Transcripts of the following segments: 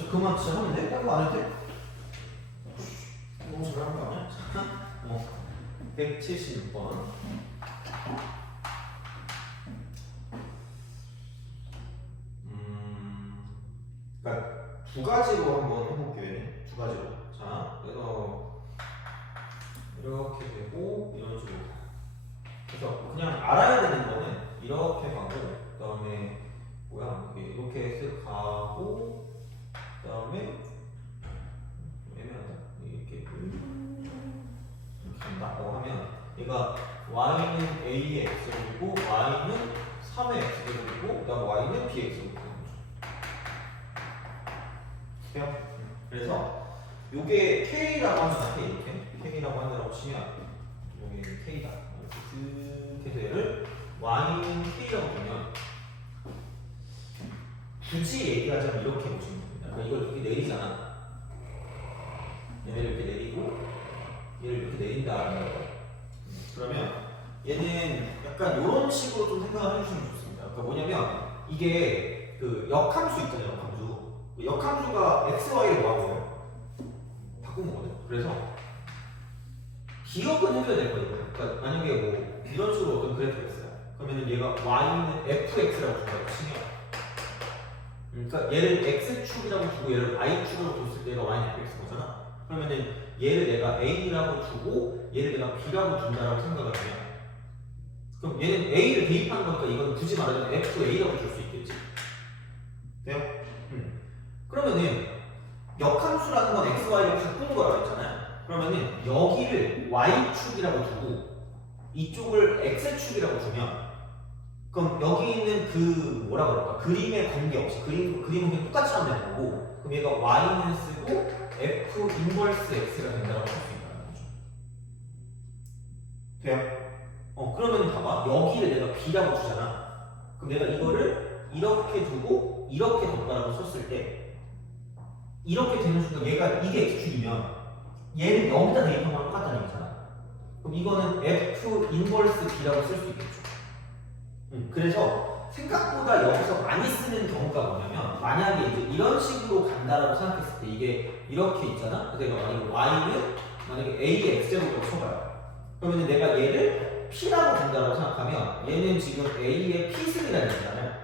저 그만 진짜 하면 돼? 딴거 안 해도 돼? 너무 잘하는 거 아니야? 176번. 그러니까 두 가지로 한번 해볼게요. 두 가지로. 자, 그래서 이렇게 되고 이런 식으로. 그래서 그냥 알아야 되는 거는 이렇게 가고, 그다음에 뭐야? 이렇게 쓱 가고, 그다음에 애매하다. 이렇게 간다고 하면 얘가 y는 a의 x제곱이고 y는 3의 x제곱이고 그다음 y는 b의 x제곱이고. 돼요? 그래서 요게 k라고 하면 k라고 한다고 치면 여기는 k다. 이렇게 해서 얘를 y는 k라고 보면 굳이 얘기하자면 이렇게 보시면 됩니다. 그러니까 이걸 이렇게 내리잖아. 얘를 이렇게 내리고 얘를 이렇게 내린다는 거예요. 그러면 얘는 약간 이런 식으로 좀 생각을 해주시면 좋습니다. 그러니까 뭐냐면 이게 그 역함수 있잖아요. 역함수. 역함수가 x, y를 뭐하고요? 바꾼 거거든요. 그래서 기억은 해줘야 될 거예요. 그러니까 만약에 뭐 이런 식으로 어떤 그래프가 있어요. 그러면 얘가 y는 fx라고 준다고 치면, 그러니까 얘를 x축이라고 두고 얘를 y축으로 뒀을 때 얘가 y는 fx 거잖아. 그러면은 얘를 내가 a라고 두고 얘를 내가 b라고 둔다라고 생각을 하면, 그럼 얘는 a를 대입하는 거니까 이거는 굳이 말하자면 fa라고 줄 수 있겠지. 돼요? 그러면은 역함수라는 건 x, y를 바꾸는 거라고 했잖아요. 그러면은 여기를 y축이라고 두고 이쪽을 x축이라고 두면, 그럼 여기 있는 그 뭐라 그럴까? 그림에 관계없이 그림은 그냥 똑같이 하면 되는 거고, 그럼 얘가 y는 쓰고 f 인버스 x가 된다고 할 수 있다는 거죠. 돼요? 그러면 봐봐. 여기를 내가 b라고 주잖아. 그럼 내가 이거를 이렇게 두고 이렇게 뒀다라고 썼을 때 이렇게 되는 순간 얘가 이게 x축이면 얘를 여기다 대입한 거랑 똑같다는 얘기잖아. 그럼 이거는 f 인버스 b라고 쓸 수 있겠죠. 그래서 생각보다 여기서 많이 쓰는 경우가 뭐냐면, 만약에 이제 이런 식으로 간다라고 생각했을 때 이게 이렇게 있잖아. 그래서 만약에 y는 만약에 a의 x제곱으로 쳐봐요. 그러면 내가 얘를 p라고 준다라고 생각하면 얘는 지금 a의 p승이라는 얘기잖아요.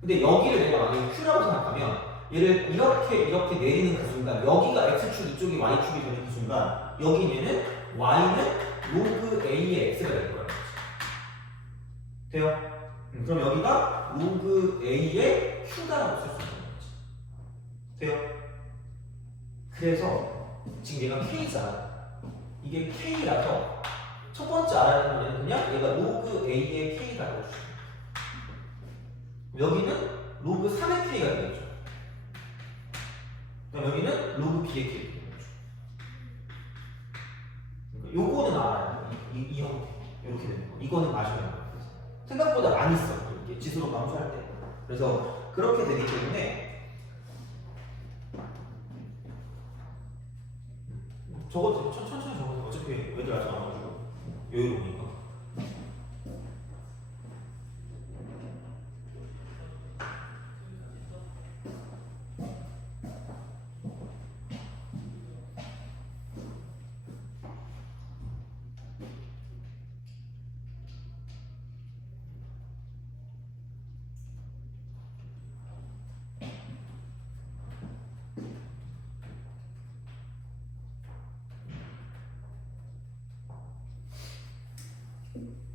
근데 여기를 내가 만약에 q라고 생각하면 얘를 이렇게 내리는 그 순간 여기가 x축 이쪽이 y축이 되는 그 순간 여기는 y는 로그 a의 x가 될 거예요. 돼요? 그럼 여기가 로그 a의 q다라고 쓸 수 있는 거지. 돼요? 그래서 지금 얘가 k잖아. 이게 k라서 첫 번째 알아야 하는 거는 그냥 얘가 로그 a의 k라고 해주세요. 여기는 로그 3의 k가 되겠죠. 그럼 여기는 로그 b의 k가 되겠죠. 그러니까 요거는 알아야 돼. 이 형태. 이렇게 되는 거. 이거는 아셔야 돼요. 생각보다 많이 써. 이렇게 지수로 감수할 때. 그래서 그렇게 되기 때문에 저거 천천히 적어서 어차피 애들 아직 안 와가지고 여유로우니까.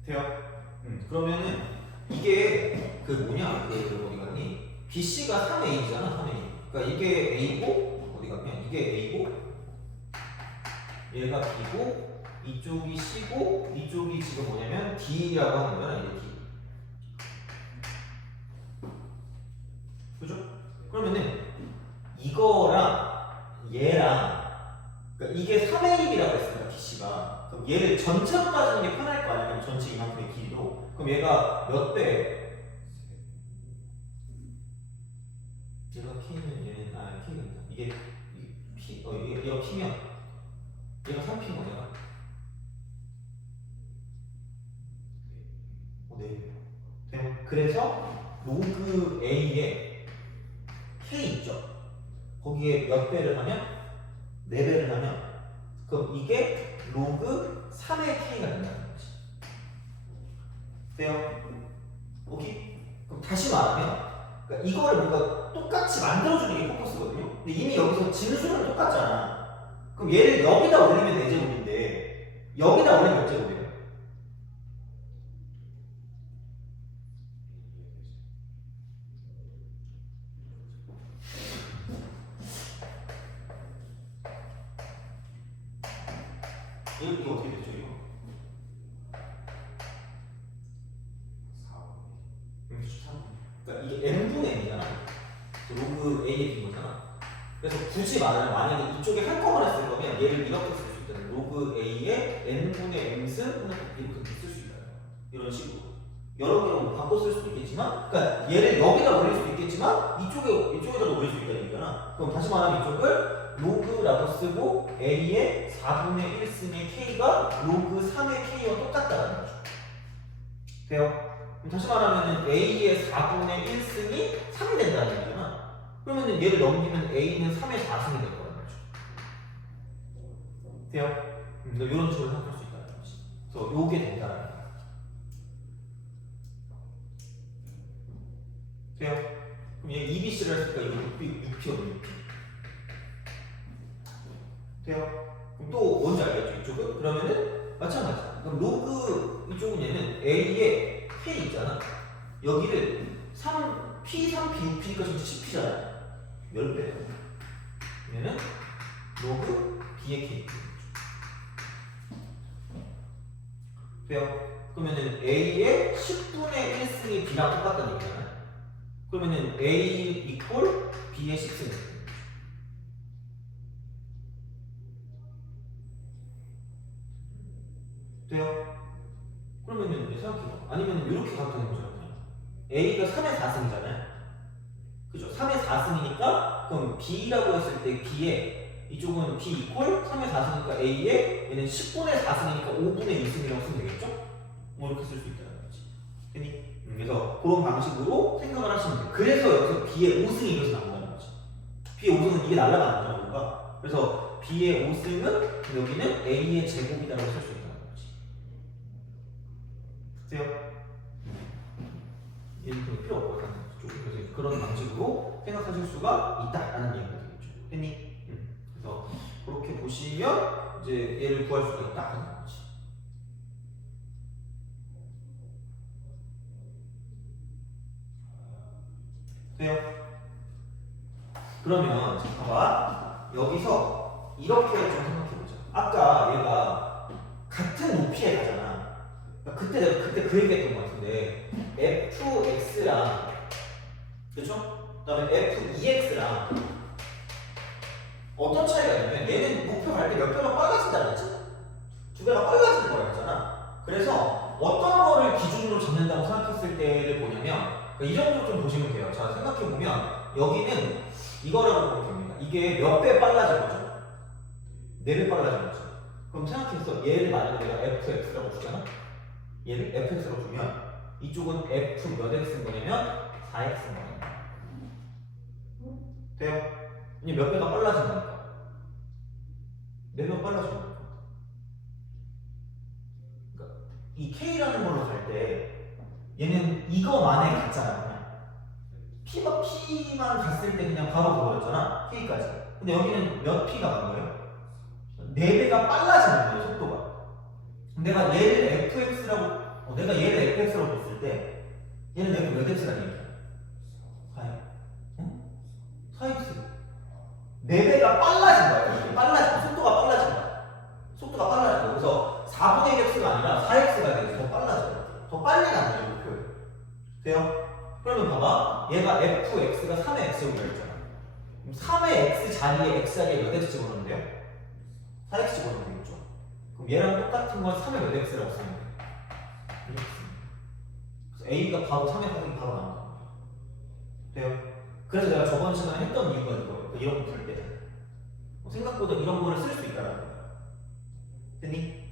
돼요? 그러면은 이게 그 뭐냐, 그 어디 갔니? BC가 3A잖아, 3A. 그러니까 이게 A고 어디 갔냐? 이게 A고 얘가 B고 이쪽이 C고 이쪽이 지금 뭐냐면 D라고 하는 거야, 이게 D. 그죠? 그러면은 이거랑 얘랑, 그러니까 이게 3A라고 했습니다, BC가. 그럼 얘를 전체로 따지는 게 편할 거 아니야? 전체 이만큼의 길이로. 그럼 얘가 몇 배? 얘가 K면 얘는 K가 이게 P, 얘가 P면 얘가 3P인 거잖아. 네. 돼요? 그래서 로그 A에 K 있죠? 거기에 몇 배를 하면? 4배를 하면 그럼 이게 로그 3의 k가 된다는 거지. 돼요? 오케이? 그럼 다시 말하면 그러니까 이거를 뭔가 똑같이 만들어주는 게 포커스거든요. 근데 이미 여기서 진수는 똑같잖아. 그럼 얘를 여기다 올리면 4제곱인데 여기다 올리면 몇 제곱이에요? 이거 어떻게 되죠 이거? 3. 그러니까 이게 n분의 n이잖아. 로그 a의 빈거잖아. 그래서 굳이 말하면 만약에 이쪽에 한꺼번에 쓸 거면 얘를 이렇게 쓸 수 있다는 로그 a의 n분의 m승 이렇게 쓸 수 있다. 이런 식으로 여러 개로 바꿔 쓸 수도 있겠지만, 그러니까 얘를 여기다 올릴 수도 있겠지만 이쪽에다도 올릴 수 있다는 얘기잖아. 그럼 다시 말하면 이쪽을 로그라고 쓰고 a의 4분의 1승의 k가 로그 3의 k와 똑같다는 거죠. 돼요? 그럼 다시 말하면 a의 4분의 1승이 3이 된다는 얘기잖아. 그러면 얘를 넘기면 a는 3의 4승이 될 거라는 거죠. 돼요? 이런 식으로 생각할 수 있다는 거지. 그래서 요게 된다는 거야. 돼요? 그럼 얘 EBC를 했으니까 이거 6P거든요. 6P. 돼요? 그럼 또 뭔지 알겠죠? 이쪽은? 그러면은 마찬가지. 그럼 로그 이쪽은 얘는 A의 K 있잖아. 여기를 3P, 3P, 6P니까 지금 10P잖아. 10배. 얘는 로그 B의 K. 돼요? 그러면은 A의 10분의 1승이 B랑 똑같다는 얘기잖아. 그러면은 A 이퀄 B의 10승. 돼요? 그러면은 생각해봐. 아니면 이렇게 가도 되는 거잖아. A가 3의 4승이잖아요. 그죠? 3의 4승이니까 그럼 B라고 했을 때 B의 이쪽은 B 이퀄 3의 4승이니까 A의 얘는 10분의 4승이니까 5분의 2승이라고 쓰면 되겠죠? 뭐 이렇게 쓸 수 있다는 거지. 됐니? 그래서 그런 방식으로 생각을 하시면 돼요. 그래서 여기서 B의 5승이 이것이 나온다는 거지. B의 5승은 이게 날아가는 거잖아, 뭔가. 그래서 B의 5승은 여기는 A의 제곱이라고 쓸 수 있다는 거지. 돼요? 얘는 필요 없고 그래서 그런 방식으로 생각하실 수가 있다라는 얘기가 되겠죠. 됐니? 그래서 그렇게 보시면 이제 얘를 구할 수가 있다라는 거지. 돼요? 그러면 봐봐. 여기서 이렇게 좀 생각해보자. 아까 얘가 같은 높이에 가잖아. 그러니까 그때 내가 그 얘기했던 것 같은데 fx랑 그렇죠? 그다음에 f2x랑 어떤 차이가 있냐면 얘는 목표 갈 때 몇 배가 빨라진다는 거지? 2배가 빨라지는 거라 했잖아. 그래서 어떤 거를 기준으로 잡는다고 생각했을 때를 보냐면 이 정도 좀 보시면 돼요. 자, 생각해보면 여기는 이거라고 보면 됩니다. 이게 몇 배 빨라진 거죠? 4배 빨라진 거죠. 그럼 생각해서 얘를 만약에 내가 fx라고 주잖아? 얘를 fx라고 주면 이쪽은 f 몇 x인 거냐면 4x인 거냐. 돼요? 이게 몇 배가 빨라진 거니까. 4배가 빨라진 거니까. 그러니까 이 k라는 걸로 갈 때 얘는 이거만에 갔잖아. 그냥 P만 갔을 때 그냥 바로 그거였잖아. K까지. 근데 여기는 몇 P가 간 거예요? 4배가 빨라지는 거예요, 속도가. 내가 얘를 fx라고 내가 얘를 fx라고 줬을 때 얘는 내가 몇 x라는 얘기야? 4요. 응? 4x. 4배가 빨라진 거야. 이게 빨라진 속도가 빨라진 거야. 속도가 빨라진 거야. 그래서 4분의 1x가 아니라 4x가 돼서 더 빨라져요. 더 빨리 가는 거죠, 목표를. 돼요? 그러면 봐봐. 얘가 fx가 3의 x라고 했잖아. 그럼 3의 x 자리에 x 자리에 몇 x 집어넣으면 돼요? 4x 집어넣으면 되겠죠. 그럼 얘랑 똑같은 건 3의 몇 x라고 쓰면 돼요. 이렇게 쓰면 돼요. 그래서 a가 바로 3의 4이 바로 나온다. 돼요? 그래서 내가 저번 시간에 했던 이유가 이거예요. 이런 거 풀 때. 생각보다 이런 거를 쓸 수 있다는 거야. 됐니?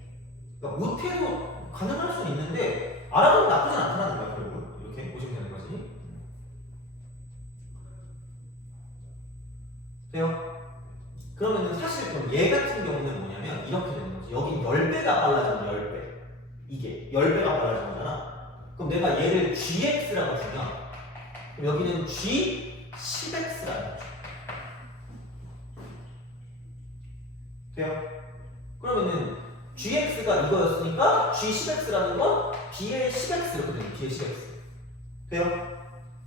그러니까 못해도 가능할 수는 있는데 알아도 나쁘진 않다는 거야. 결국 이렇게 보시면 되는 거지. 돼요? 그러면은 사실 그럼 얘 같은 경우는 뭐냐면 이렇게 되는 거지. 여긴 10배가 빨라지는 10배. 이게 10배가 빨라진 거잖아. 그럼 내가 얘를 gx라고 주면 그럼 여기는 g 10x라는 거죠. 돼요? 그러면은 gx가 이거였으니까 g 10x라는 건 b의 10x 이렇게 되는 b의 10x. 돼요?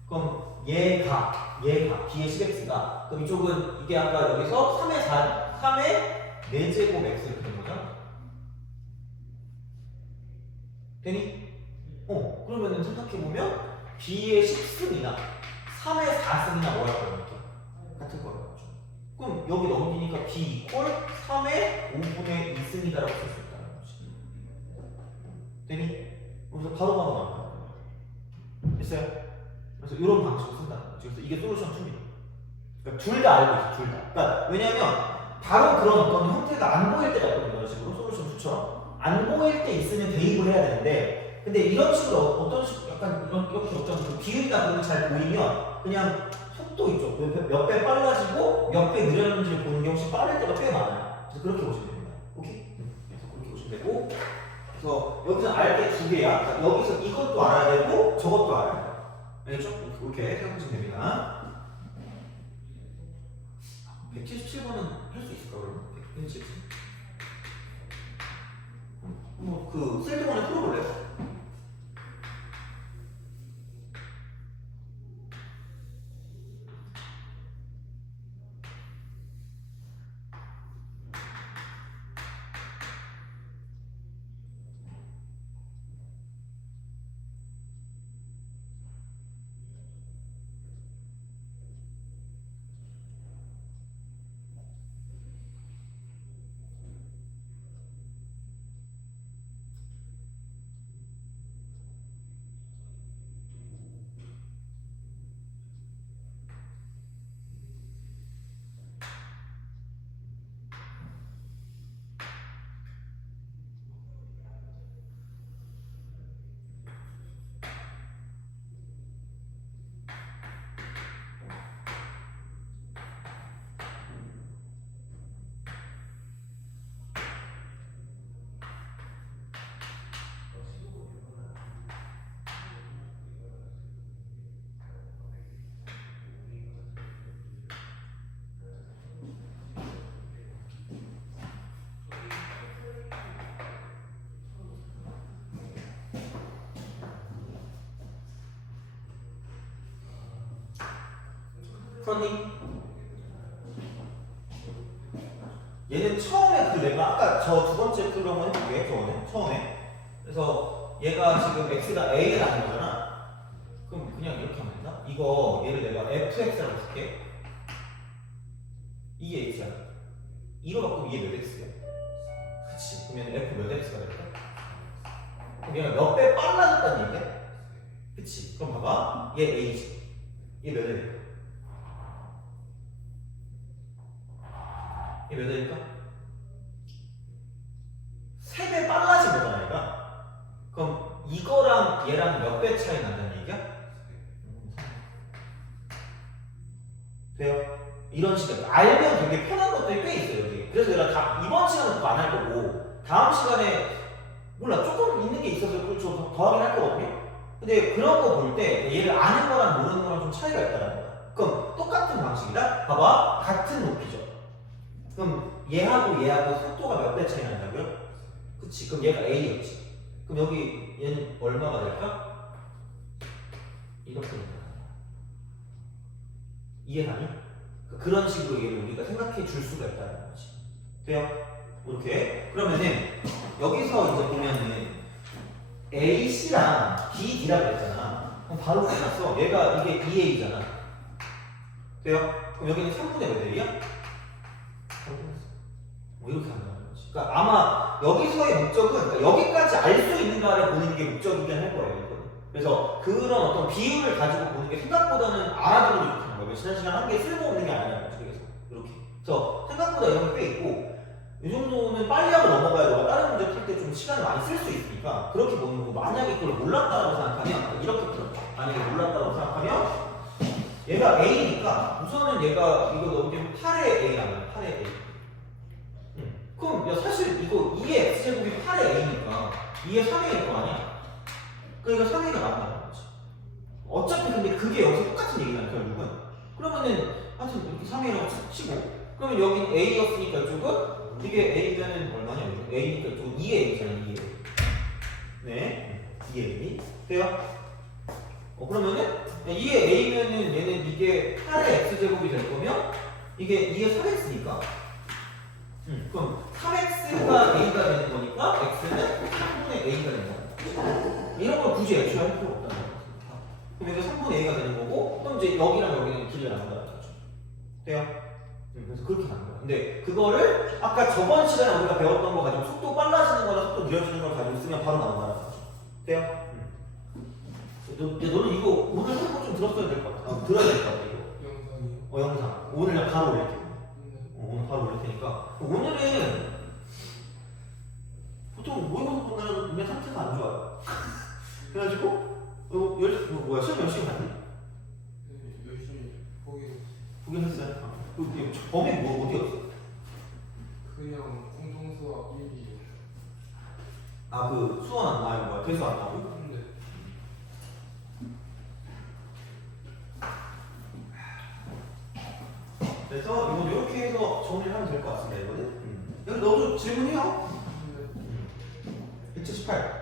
그럼 얘가 b의 10x가 그럼 이쪽은 이게 아까 여기서 3의 4제곱 x 이렇게 된 거잖아. 되니? 그러면은 생각해보면 b의 10승이나 3의 4승이나 뭐 할 거야 이렇게? 같은 거예요. 그럼 여기 넘기니까 b 이퀄 3의 5분의 2승이다라고 쓸 수 있다는 거지. 되니? 그래서 바로바로 나올 거야. 됐어요? 그래서 이런 방식으로 쓴다는 거지. 그래서 이게 솔루션 2입니다. 그러니까 둘 다 알고 있어, 둘 다. 그러니까 왜냐면 바로 그런 어떤 형태가 안 보일 때가 있거든요. 이런 식으로 솔루션 2처럼 안 보일 때 있으면 대입을 해야 되는데, 근데 이런 식으로 어떤 식으로 약간 이렇게 어떤 비율이나 그런 게 잘 보이면 그냥 속도 있죠. 몇 배 빨라지고 몇 배 느려지는지를 보는 게 혹시 빠를 때가 꽤 많아요. 그래서 그렇게 보시면 됩니다. 오케이? 그래서 그렇게 보시면 되고, 그래서 여기서 알 게 두 개야. 그러니까 여기서 이것도 알아야 되고 저것도 알아야 돼요. 알겠죠? 이렇게 생각하시면 됩니다. 177번은 할 수 있을까 그러면? 177? 그 셀드번에 풀어볼래요? 프론님 얘는 처음에 그 내가 아까 저 두 번째 풀로 한번 해볼게. 저거는 처음에. 그래서 얘가 지금 x가 a라는 거잖아. 그럼 그냥 이렇게 하면 된다. 이거 얘를 내가 fx라고 쓸게. 이게 x야. 이거 바꾸면 얘 몇 x야? 그치. 그러면 f 몇 x가 될까? 그럼 얘가 몇 배 빨라졌다는 얘기야? 그치. 그럼 봐봐. 얘 a지. 얘 몇 배일까? 얘 몇 배일까? 3배 빨라진 거잖아, 얘가. 그럼 이거랑 얘랑 몇 배 차이 난다는 얘기야? 돼요? 이런 식으로 알면 되게 편한 것들이 꽤 있어요, 여기. 그래서 내가 이번 시간은 그거 안 할 거고 다음 시간에 몰라 조금 있는 게 있어서 그걸 좀 더하긴 할 거거든요. 근데 그런 거 볼 때 얘를 아는 거랑 모르는 거랑 좀 차이가 있다는 거야. 그럼 똑같은 방식이다? 봐봐. 같은 높이죠. 그럼 얘하고 속도가 몇 배 차이 난다고요? 그치. 그럼 얘가 A였지. 그럼 여기 얘는 얼마가 될까? 이렇게 된다. 이해가니? 그런 식으로 얘를 우리가 생각해 줄 수가 있다는 거지. 돼요? 이렇게. 그러면은 여기서 이제 보면은 AC랑 BD라고 했잖아. 그럼 바로 끝났어. 얘가 이게 2A잖아. 돼요? 그럼 여기는 3분의 몇 A야? 바로 끝났어. 뭐 이렇게 한다는 거지. 그러니까 아마 여기서의 목적은 그러니까 여기까지 알 수 있는가를 보는 게 목적이긴 할 거예요. 이거는. 그래서 그런 어떤 비율을 가지고 보는 게 생각보다는 알아두는 게 좋다는 거예요. 지난 시간 한 게 쓸모없는 게 아니라는 거지. 그래서 이렇게. 그래서 생각보다 이런 게 꽤 있고 이 정도는 빨리 하고 넘어가야 너가 다른 문제 풀 때 좀 시간을 많이 쓸 수 있으니까 그렇게 보는 거고 만약에 그걸 몰랐다고 생각하면 이렇게 풀어. 만약에 몰랐다고 생각하면 얘가 A니까 우선은 얘가 이거 넘기면 8의 A라면 8의 A. 그럼 야 사실 이거 2의 X제곱이 8의 A니까 2의 3A일 거 아니야? 그러니까 3A가 나온다는 거지. 어차피 근데 그게 여기서 똑같은 얘기잖아 결국은. 그러면은 하여튼 이렇게 3A라고 치고 그러면 여긴 A였으니까 이쪽은 이게 A면은 얼마냐? A니까 이쪽은 2의 A잖아 2의 A. 네 2의 A 돼요? 그러면은 2의 A면은 얘는 이게 8의 X제곱이 될 거면 이게 2의 3X니까 그럼 3X가 A가 되는 거니까 X는 3분의 A가 되는 거야. 이런 걸 굳이 애초에 할 필요 없다는 거야. 그럼 이게 3분의 A가 되는 거고 그럼 이제 여기랑 여기는 길이가 나온다는 거죠. 돼요? 그래서 그렇게 가는 거야. 근데 그거를 아까 저번 시간에 우리가 배웠던 거 가지고 속도 빨라지는 거나 속도 느려지는 걸 가지고 쓰면 바로 나온다는 거죠. 돼요? 너는 이거 오늘 한 번 좀 들었어야 될 것 같아. 들어야 될 것 같아 이거. 영상이요? 영상. 오늘 그냥 바로 올릴게. 오늘 바로 올릴 테니까. 오늘은 보통 모의고사 본 날은 내 상태가 안 좋아요. 그래가지고 뭐야 시험 몇 시간 갔니? 네, 열심히 보긴 했어요. 그 범위 뭐 어디였어? 그냥 공동수학 1, 2. 아 그 수원 안 나요 뭐야 대수 안 나오고? 네. 그래서 이거 이렇게 해서 정리를 하면 될 것 같습니다 이거는. 여기 너도 질문해요. 178.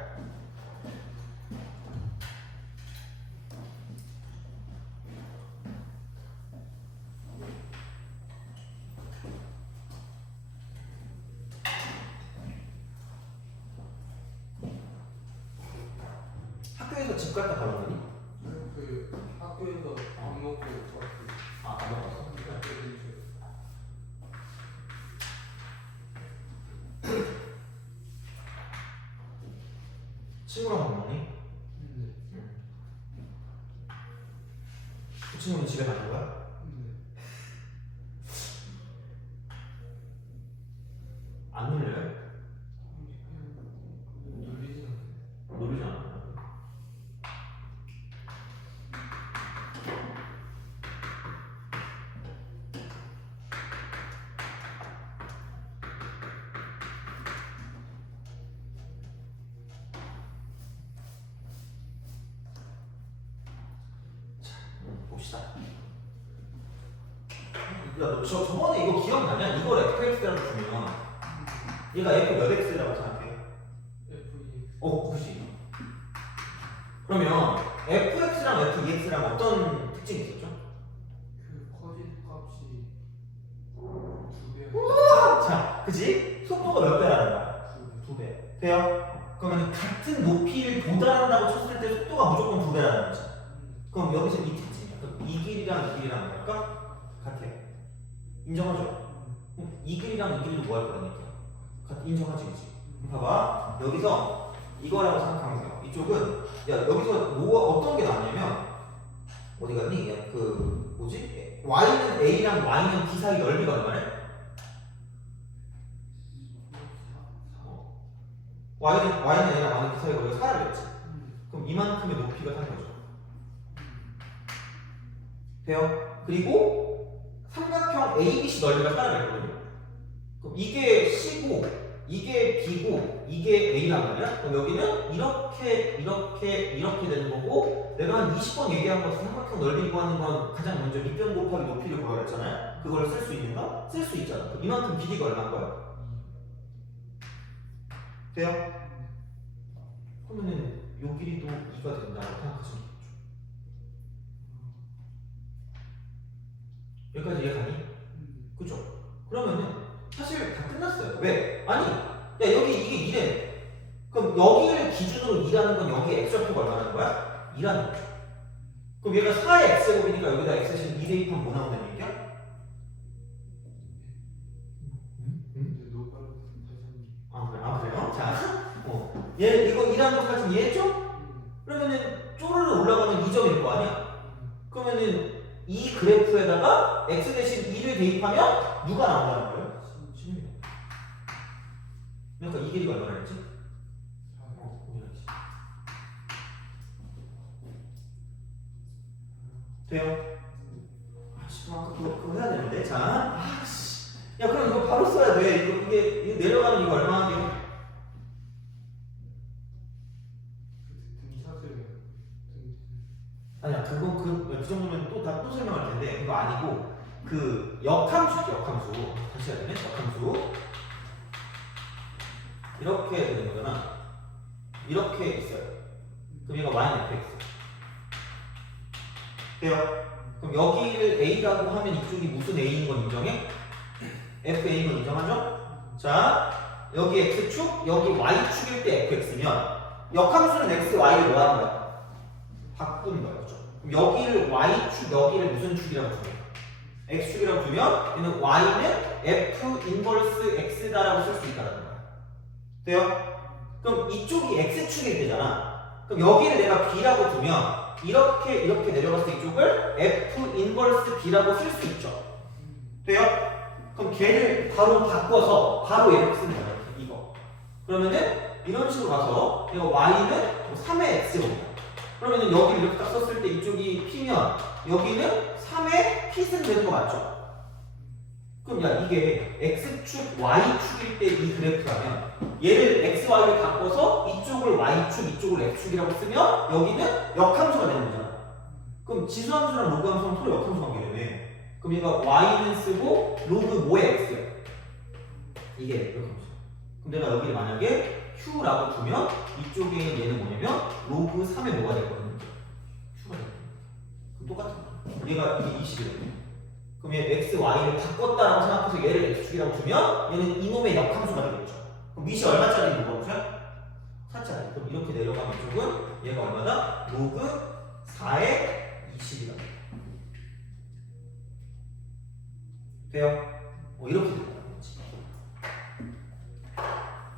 학교에서 집 갔다 가는 거니? 그 학교에서 밥 먹고 왔어요. 아, 안 먹었어? 학교 근처에. 친구랑 밥 먹니? 네. 그 친구는 집에 가는 거야? 네. 안 놀려요? 놀리진 않아요. 놀리지 않아. 봅시다. 야, 너 저번에 이거 기억나냐? 이걸 fx라고 주면 얘가 f 몇 x라고 생각해? F2. 그치. 그러면 fx랑 fex랑 어떤 특징이 있었죠? 그 커진 값이 2배. 자, 그치? 속도가 몇 배라는 거야? 2배. 돼요? 그러면 같은 높이를 도달한다고 쳤을 때 속도가 무조건 2배라는 거지. 그럼 여기서 이 특징이야. 그럼 이 길이랑 이 길이랑 뭐랄까? 같아요. 인정하죠? 이 길이랑 이 길이도 뭐 할 거라니까? 인정하지, 그치? 봐봐. 여기서 이거라고 생각하면 돼요. 이쪽은, 야, 여기서 뭐가 어떤 게 나왔냐면, 어디 갔니? 야, 그, 뭐지? y는 a랑 y는 b 사이 넓이가 얼마래? y는 a랑 y는 b 사이 넓이가 4랬지. 그럼 이만큼의 높이가 생긴 거죠. 돼요? 그리고 삼각형 ABC 넓이가 4랬거든요. 그럼 이게 C고, 이게 B고, 이게 A란 말이야? 그럼 여기는 이렇게 되는 거고, 내가 한 20번 얘기한 것은 삼각형 넓이 구하는 건 가장 먼저 밑변 곱하기 높이를 구하라 했잖아요? 그걸 쓸 수 있는가? 쓸 수 있잖아. 그럼 이만큼 길이가 얼마인 거야? 돼요? 그러면은 요 길이도 2가 된다고 생각하시면 되죠. 여기까지 이해가니? 그죠? 그러면은 사실 다 끝났어요. 왜? 아니, 야 여기 이게 2래. 그럼 여기를 기준으로 2라는 건 여기에 x좌표가 얼마나 거야? 2라는 거죠. 그럼 얘가 4의 x제곱이니까 여기다 x 대신 2 대입하면 뭐 나온다는 얘기야? 근데 너무 빠르다. 다시 아 그래요? 자, 얘 이거 2라는 것까지 이해했죠? 그러면은 쪼르르 올라가면 2점일 거 아니야? 그러면은 이 그래프에다가 x 대신 2를 대입하면 누가 나온다는 거예요? 16이요. 그러니까 이 길이가 얼마나 했지? 돼요? 그거 해야 되는데. 자, 야, 그럼 이거 바로 써야 돼. 이게 내려가면 이거 얼마나 돼요? 등차수예요. 아니야, 그건 그 정도면 또 설명할 텐데 그거 아니고 그 역함수죠, 역함수. 다시 해야 되네, 역함수. 이렇게 되는 거잖아. 이렇게 있어요. 그럼 얘가 y는 fx. 돼요? 그럼 여기를 a라고 하면 이쪽이 무슨 a인 건 인정해? fa인 건 인정하죠? 자, 여기 x축, 여기 y축일 때 fx면 역함수는 x, y를 뭐 하는 거야? 바꾸는 거야, 그렇죠? 그럼 여기를 y축, 여기를 무슨 축이라고 두면? x축이라고 두면 얘는 y는 f 인버스 x다라고 쓸 수 있다는 거야. 돼요? 그럼 이쪽이 x축일 때잖아. 그럼 여기를 내가 b라고 두면 이렇게 내려갔을 때 이쪽을 f 인버스 b라고 쓸 수 있죠. 돼요? 그럼 걔를 바로 바꿔서 바로 이렇게 쓰는 거야. 이거. 그러면은 이런 식으로 가서 이거 y는 3의 x입니다. 그러면은 여기를 이렇게 딱 썼을 때 이쪽이 p면 여기는 3의 p 쓰면 되는 거 맞죠? 그럼 야, 이게 x축, y축일 때 이 그래프라면 얘를 x, y를 바꿔서 이쪽을 y축, 이쪽을 x축이라고 쓰면 여기는 역함수가 되는 거잖아. 그럼 지수함수랑 로그함수랑 서로 역함수 관계라며. 그럼 얘가 y는 쓰고 로그 뭐의 x야? 이게 역함수. 그럼 내가 여기를 만약에 q라고 두면 이쪽에 있는 얘는 뭐냐면 로그 3의 뭐가 되거든요? q가 되거든요. 그럼 똑같은 거야. 얘가 이게 20이거든요. 그럼 얘 x, y를 바꿨다라고 생각해서 얘를 x축이라고 두면 얘는 이놈의 역함수가 되겠죠. 그럼 밑이 얼마짜리 로그함수야? 4짜리. 그럼 이렇게 내려가면 이쪽은 얘가 얼마다? 로그 4의 20이다. 돼요? 이렇게 된다는 거지.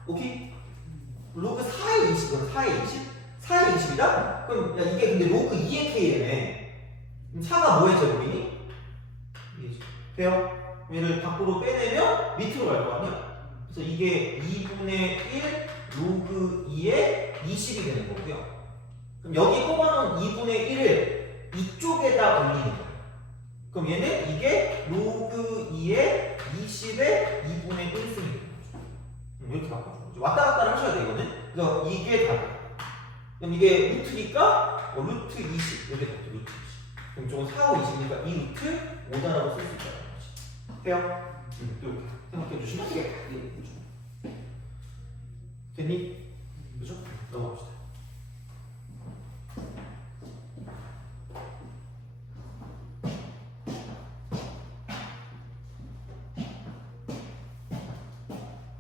오케이? 로그 4의 20이거든. 4의 20? 4의 20이다? 그럼 야, 이게 근데 로그 2의 km네. 그럼 4가 뭐의 제곱이니? 돼요? 얘를 밖으로 빼내면 밑으로 갈 거 아니야? 그래서 이게 2분의 1 로그 2의 20이 되는 거고요. 그럼 여기 뽑아놓은 2분의 1을 이쪽에다 올리는 거예요. 그럼 얘는 이게 로그 2의 20의 2분의 1승이 되는 거죠. 이렇게 바꿔주는 거죠. 왔다 갔다 하셔야 돼, 이거는. 그래서 이게 답이에요. 그럼 이게 루트니까 루트 20. 여기 루트 20. 그럼 이쪽은 4, 5, 20이니까 이 루트 5다라고 쓸 수 있다는 거지. 돼요? 이렇게 생각해 주시면 되겠죠. 됐니? 그죠? 넘어갑시다.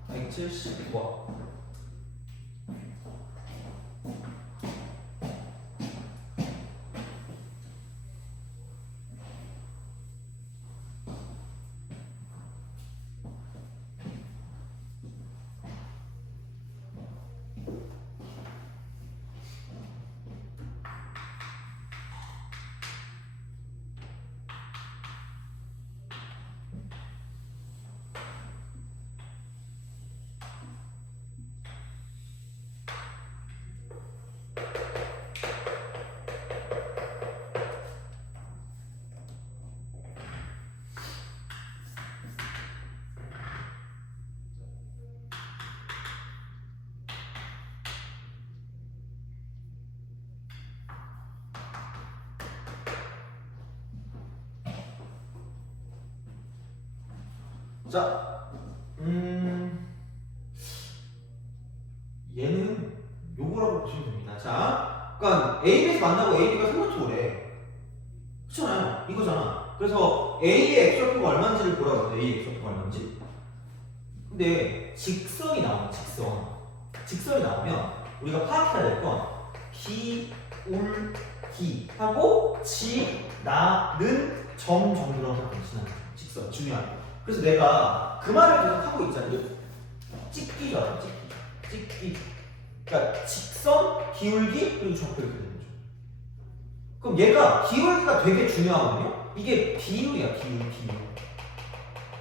X12번. 자, 얘는 요거라고 보시면 됩니다. 자, 그러니까 AB에서 만나고 AB가 3루트오래. 그렇잖아요. 이거잖아. 그래서 A의 x좌표가 얼마인지를 보라고 해요. A의 x좌표가 얼마인지. 근데 직선이 나오면 직선이 나오면 우리가 파악해야 될 건 기울기 하고 지나는 점 정도라고 생각하시는 거예요. 직선 중요해요. 그래서 내가 그 말을 계속 하고 있잖니. 찍기죠, 찍기. 그러니까 직선, 기울기 그리고 좌표 이렇게 되는 거죠. 그럼 얘가 기울기가 되게 중요하거든요. 이게 비율이야, 비율.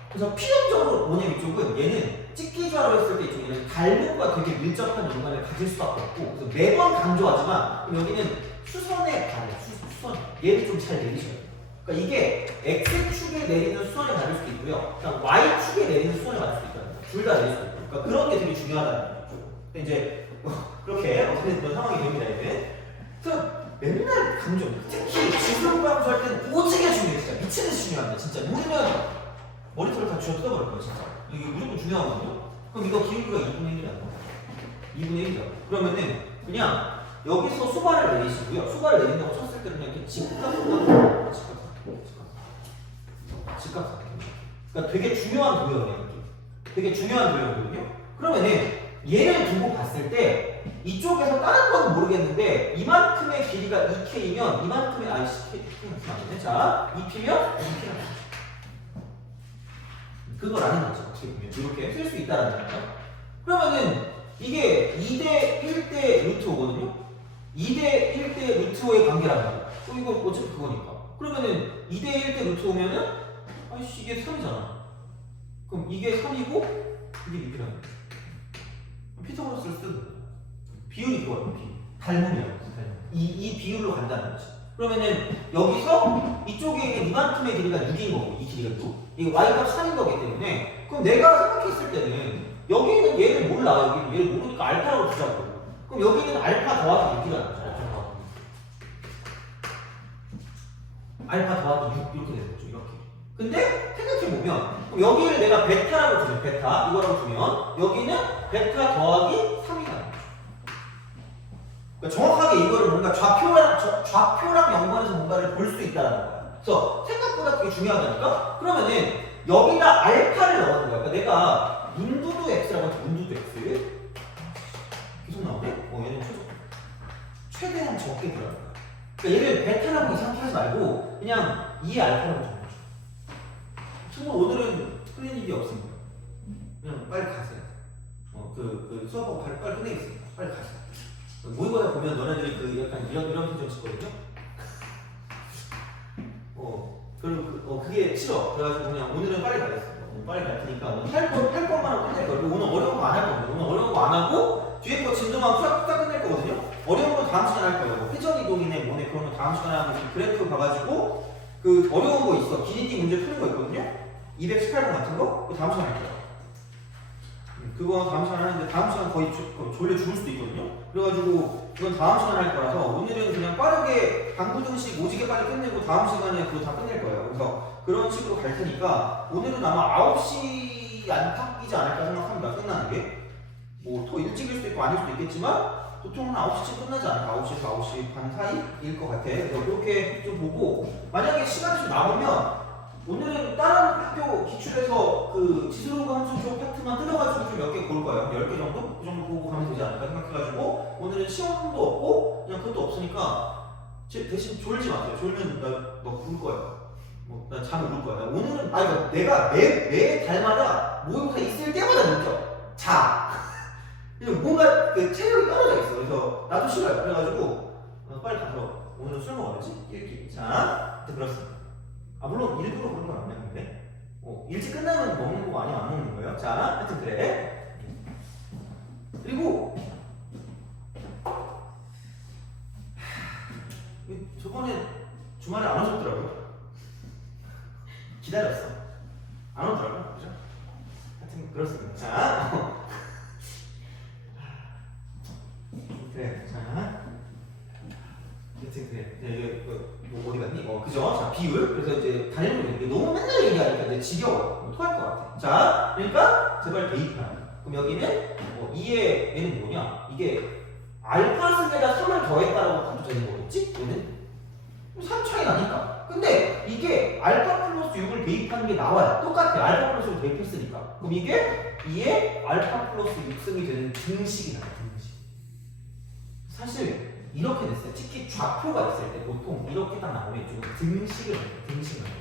그래서 필연적으로 뭐냐면 이쪽은 얘는 찍기좌로 했을 때 이쪽에는 갈목과 되게 밀접한 연관을 가질 수밖에 없고, 그래서 매번 강조하지만 여기는 수선의 반응, 수선. 얘를 좀 잘 내리셔야 돼요. 그러니까 이게 X축에 내리는 수선이 맞을 수도 있고요. 그냥 Y축에 내리는 수선이 맞을 수도 있거든요. 둘 다 내릴 수도 있고. 그러니까 그런 게 되게 중요하다는 거죠. 근데 이제 그렇게 어떻게 그런 상황이 됩니다. 이제. 그래서 맨날 감정, 특히 지수공부 할 때는 오지게 중요해. 진짜 미친듯이 중요합니다. 진짜 모르면 머리털을 다 쥐어 뜯어버릴 거예요. 진짜. 이게 무조건 중요하거든요. 그럼 이거 기울기가 2분의 1이라는 거예요. 2분의 1이죠. 그러면은 그냥 여기서 수발을 내리시고요. 수발을 내린다고 쳤을 때 그냥 이렇게 직각으로 직각. 그러니까 되게 중요한 도형이에요. 되게 중요한 도형이거든요. 그러면은 얘를 두고 봤을 때 이쪽에서 다른 건 모르겠는데 이만큼의 길이가 2K면 이만큼의 K는 아니네. 자, 2P면 2K는 그걸 아는 거죠. 어떻게 보면 이렇게 쓸 수 있다라는 거예요. 그러면은 이게 2대 1대 루트 5거든요. 2대 1대 루트 5의 관계라는 거예요. 이거 어차피 그거니까. 그러면은 2대 1대 루트 5면은 아이씨 이게 3이잖아. 그럼 이게 3이고 이게 6이라는 거예요. 피타고라스를 쓰는 비율이 그거예요. 비율. 닮음이라고 해서 이 비율로 간다는 거지. 그러면은 여기서 이쪽에 있는 이만큼의 길이가 6인 거고 이 길이가 또 이거 y값 3인 거기 때문에 그럼 내가 생각했을 때는 여기 있는 얘를 몰라. 여기 얘를 모르니까 알파라고 두자고. 그럼 여기 있는 알파 더하기 6이라는 거죠. 알파 더하기 6 이렇게 되는 거죠. 이렇게. 근데 생각해보면 여기를 내가 베타라고 두면 베타 이거라고 두면 여기는 베타 더하기 3이라는 거죠. 그러니까 정확하게 이거를 뭔가 좌표랑 연관해서 뭔가를 볼 수 있다는 거야. 그래서 생각보다 그게 중요하다니까? 그러면은 여기다 알파를 넣는 거야. 그러니까 내가 문두두 x라고 하죠. 문두두 x 계속 나오네? 얘는 최대한 적게 들어가는 거야. 그러니까 얘를 베타라고 이상하게 하지 말고 그냥 2의 알파라고 적어줘. 정말 오늘은 틀린 일이 없습니다. 그냥 빨리 가세요. 수업하고 빨리 끝내겠습니다. 빨리 가세요. 모의고사 보면 너네들이 약간 이런 표정 짓거든요. 그게 싫어. 그래가지고 그냥 오늘은 빨리 가겠습니다. 빨리 갈 테니까 오늘 할 것만 하고 끝낼 거예요. 오늘 어려운 거 안 할 겁니다. 오늘 어려운 거 안 하고 뒤에 거 진도만 후딱 끝낼 거거든요. 어려운 건 다음 시간에 할 거예요. 회전 이동이네 뭐네 그런 거 다음 시간에 하고 그래프 봐가지고 그 어려운 거 있어. 기니티 문제 푸는 거 있거든요. 218번 같은 거 그거 다음 시간에 할 거예요. 그거 다음 시간에 하는데 다음 시간 거의 졸려 죽을 수도 있거든요. 그래가지고 이건 다음 시간에 할 거라서 오늘은 그냥 빠르게 방구등식 오지게 빨리 끝내고 다음 시간에 그거 다 끝낼 거예요. 그래서 그런 식으로 갈 테니까 오늘은 아마 9시 안팎이지 않을까 생각합니다. 끝나는 게. 뭐 더 일찍일 수도 있고 아닐 수도 있겠지만 보통은 9시쯤 끝나지 않을까. 9시에서 9시 반 사이일 것 같아. 그래서 그렇게 좀 보고 만약에 시간이 좀 남으면 오늘은 다른 학교 기출에서 그 지수로그 함수 쪽 파트만 뜯어가지고 좀 몇 개 볼 거예요. 10개 정도? 그 정도 보고 가면 되지 않을까 생각해가지고 오늘은 시험도 없고 그냥 그것도 없으니까 대신 졸지 마세요. 졸면 너 울 거야. 난 잠 올 거야. 오늘은 내가 매 달마다 모의고사 있을 때마다 느껴. 자. 뭔가 그 체력이 떨어져 있어. 그래서 나도 싫어요. 그래가지고 빨리 가서 오늘은 술 먹어야지. 읽기. 자, 그렇습니다. 물론 일부러 그런 건 아니야, 근데 일찍 끝나면 먹는 거고 아니면 안 먹는 거예요. 자, 하여튼 그래. 그리고 저번에 주말에 안 오셨더라고요. 기다렸어. 안 오더라고요. 그죠? 하여튼 그렇습니다. 자, 그래. 자, 하여튼 그래. 뭐 어디 갔니? 그죠? 자, 비율. 그래서 이제 단일로 너무 맨날 얘기하니까 이제 지겨워. 토할 것 같아. 자, 그러니까 제발 대입하라. 그럼 여기는 2의 얘는 뭐냐? 이게 알파 승에다 3을 더했다라고 봐도 되는 거겠지? 얘는 3 차이 나니까. 근데 이게 알파 플러스 6을 대입하는 게 나와요. 똑같아. 알파 플러스 6을 대입했으니까. 그럼 이게 2의 알파 플러스 6승이 되는 등식이 나와요. 등식. 사실 이렇게 됐어요. 특히 좌표가 있을 때 보통 이렇게 딱 나오면 이쪽은 등식을 해요. 등식을 해요.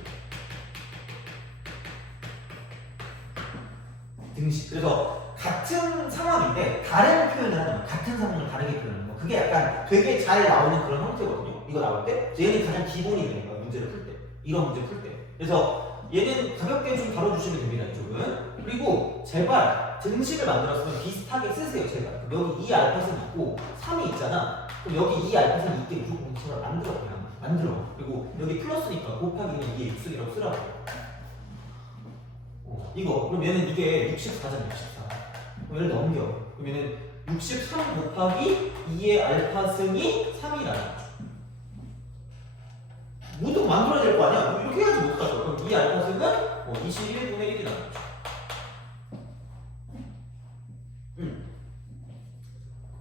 등식. 그래서 같은 상황인데 다른 표현을 하는 거, 같은 상황을 다르게 표현하는 거. 그게 약간 되게 잘 나오는 그런 형태거든요. 이거 나올 때. 얘는 가장 기본이 되는 거예요. 문제를 풀 때. 이런 문제 풀 때. 그래서 얘는 가볍게 좀 다뤄주시면 됩니다. 이쪽은. 그리고 제발 등식을 만들었으면 비슷하게 쓰세요. 제발. 여기 2알파선 있고 3이 있잖아. 그럼 여기 2알파선 있게 무조건 제발 만들어 그냥. 안 들어. 그리고 여기 플러스니까 곱하기 그냥 2의 6승이라고 쓰라고. 이거 그럼 얘는 이게 64잖아. 64. 그럼 얘를 넘겨. 그럼 얘는 63 곱하기 2의 알파승이 3이라는 거죠. 뭐든 만들어야 될 거 아니야? 뭐 이렇게 해야지 못 가죠. 그럼 2 알파승은 21분의 1이라는 거죠.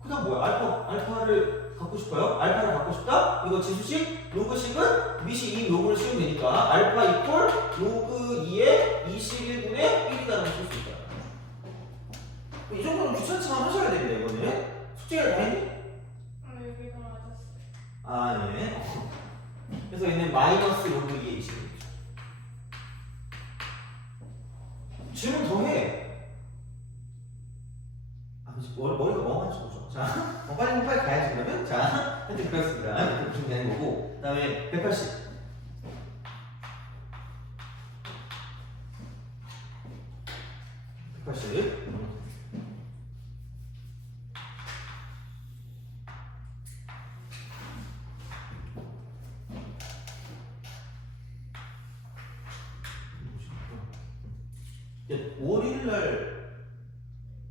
그 다음 뭐야? 알파를 갖고 싶어요? 알파를 갖고 싶다? 이거 지수식, 로그식은 미시 2 로그를 씌우면 되니까 알파 이퀄 로그 2의 21분의 1이라는 걸 쓸 수 있다. 이 정도는 귀찮지만 하셔야 됩니다. 이거는 숙제를 다 했니? 여기가 맞았어. 아 네. 그래서 얘는 마이너스 로그 2의 21이죠. 질문 더 해. 머리가 멍하지 보죠. 자, 빨리 가야지 그러면. 자, 하여튼 그렇습니다. 이렇게 보시면 되는 거고. 그 다음에 180. 180. 이제 5월 1일 날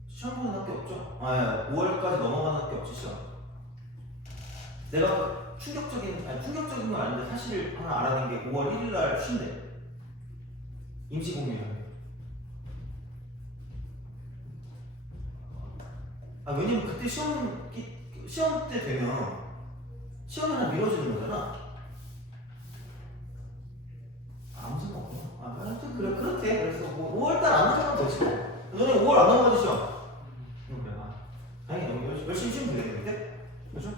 시험 보는 학교 없죠? 5월까지 넘어가는 학교 없지 시험. 내가 충격적인 건 아닌데 사실 하나 알아낸 게 5월 1일 날 쉰대. 임시공휴일. 왜냐면 그때 시험 때 되면 시험이 하나 미뤄지는 거잖아. 아무 생각 없나? 아무튼 그래 그렇대. 그래서 뭐 5월달 안 하자면 되지. 너네 5월 안 넘어가지 시험. 그래. 당연히 열심히 쉬면 되겠는데? 그죠?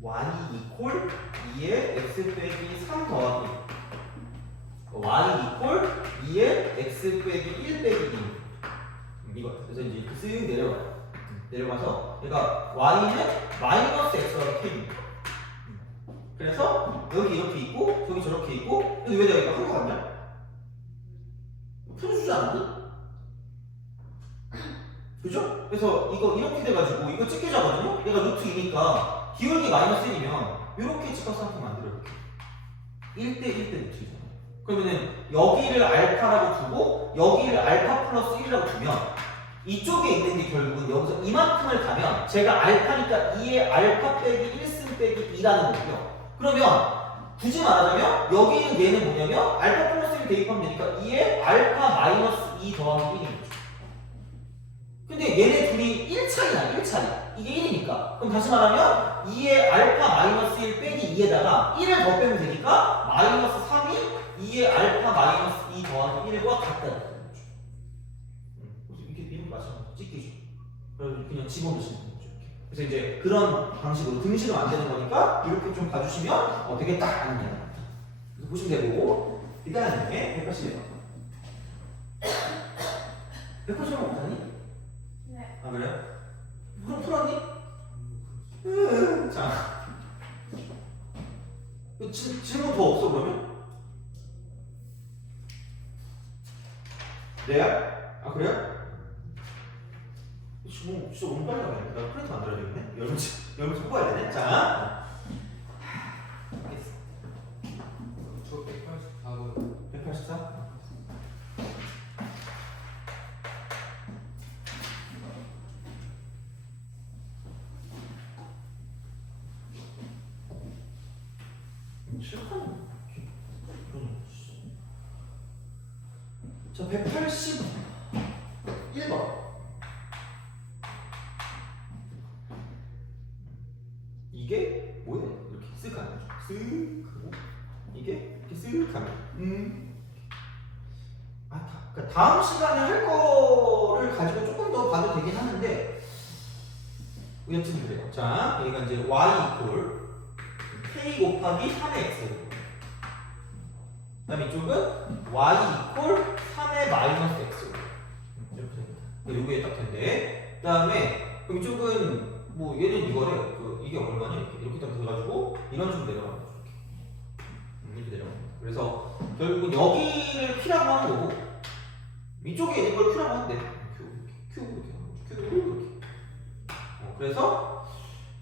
y 이퀄 2의 x 빼기 3 더하기 y 이퀄 2의 x 빼기 1 빼기 2 이거 그래서 이제 이렇게 쓱 내려가서 그러니까 y는 마이너스 x라고 K입니다. 그래서 여기 이렇게 있고 저기 저렇게 있고 근데 왜 내가 이거 한거 같냐? 풀어주지 않았니? 그죠? 그래서 이거 이렇게 돼가지고 이거 찢겨져가지고 얘가 루트 2니까 기울기 마이너스 1이면 이렇게 직각삼각 만들어 이렇게 1대 1대 루트잖아. 그러면은 여기를 알파라고 두고 여기를 알파 플러스 1이라고 두면 이쪽에 있는 게 결국은 여기서 이만큼을 가면 제가 알파니까 2의 알파 빼기 1승 빼기 2라는 거고요. 그러면 굳이 말하자면 여기 있는 얘는 뭐냐면 알파 플러스 1 대입하면 되니까 2의 알파 마이너스 2 더하기 1인 거죠. 근데 얘네 둘이 1차이나 1차이. 이게 1이니까. 그럼 다시 말하면 2의 알파 마이너스 1 빼기 2에다가 1을 더 빼면 되니까 마이너스 3이 2의 알파 마이너스 2 더하기 1과 같다는 거죠. 그래서 이렇게 이렇게 마찬가지로 찍기죠. 그래서 그냥 집어넣으시면 되는 거죠. 그래서 이제 그런 방식으로 등식은 안 되는 거니까 이렇게 좀 봐주시면 되겠다 하는 얘기. 그래서 보시면 되고 그 다음에 180이에요. 180은 못하니? 네. 아 그래요? 그럼 풀었니? 자 질문 더 없어 그러면? 레알? 아 그래요? 진짜 너무 빨리 가네. 나 프린트 만들어야 되겠네. 열면서 뽑아야 되네. 자 저 184번. 184? 자, 181번. 이게 뭐야? 이렇게 쓱 하는 거죠. 쓱 하고 이게 이렇게 쓱 하면 그러니까 다음 시간에 할 거를 가지고 조금 더 봐도 되긴 하는데 여튼 그래요. 자, 여기가 이제 y 이퀄 k 곱하기 3의 x. 그 다음에 이쪽은 y 이퀄 3의 마이너스 x. 이렇게 됩니다. 요게 딱 텐데. 그 다음에 그럼 이쪽은 뭐 얘는 이거래. 이게 얼마냐? 이렇게 딱 돼가지고 이런 식으로 내려가는 거죠. 이렇게 내려갑니다. 그래서 결국은 여기를 P라고 하는 거고 이쪽에 있는 걸 Q라고 하는데 Q 이렇게 하는 거죠. Q 이렇게. 그래서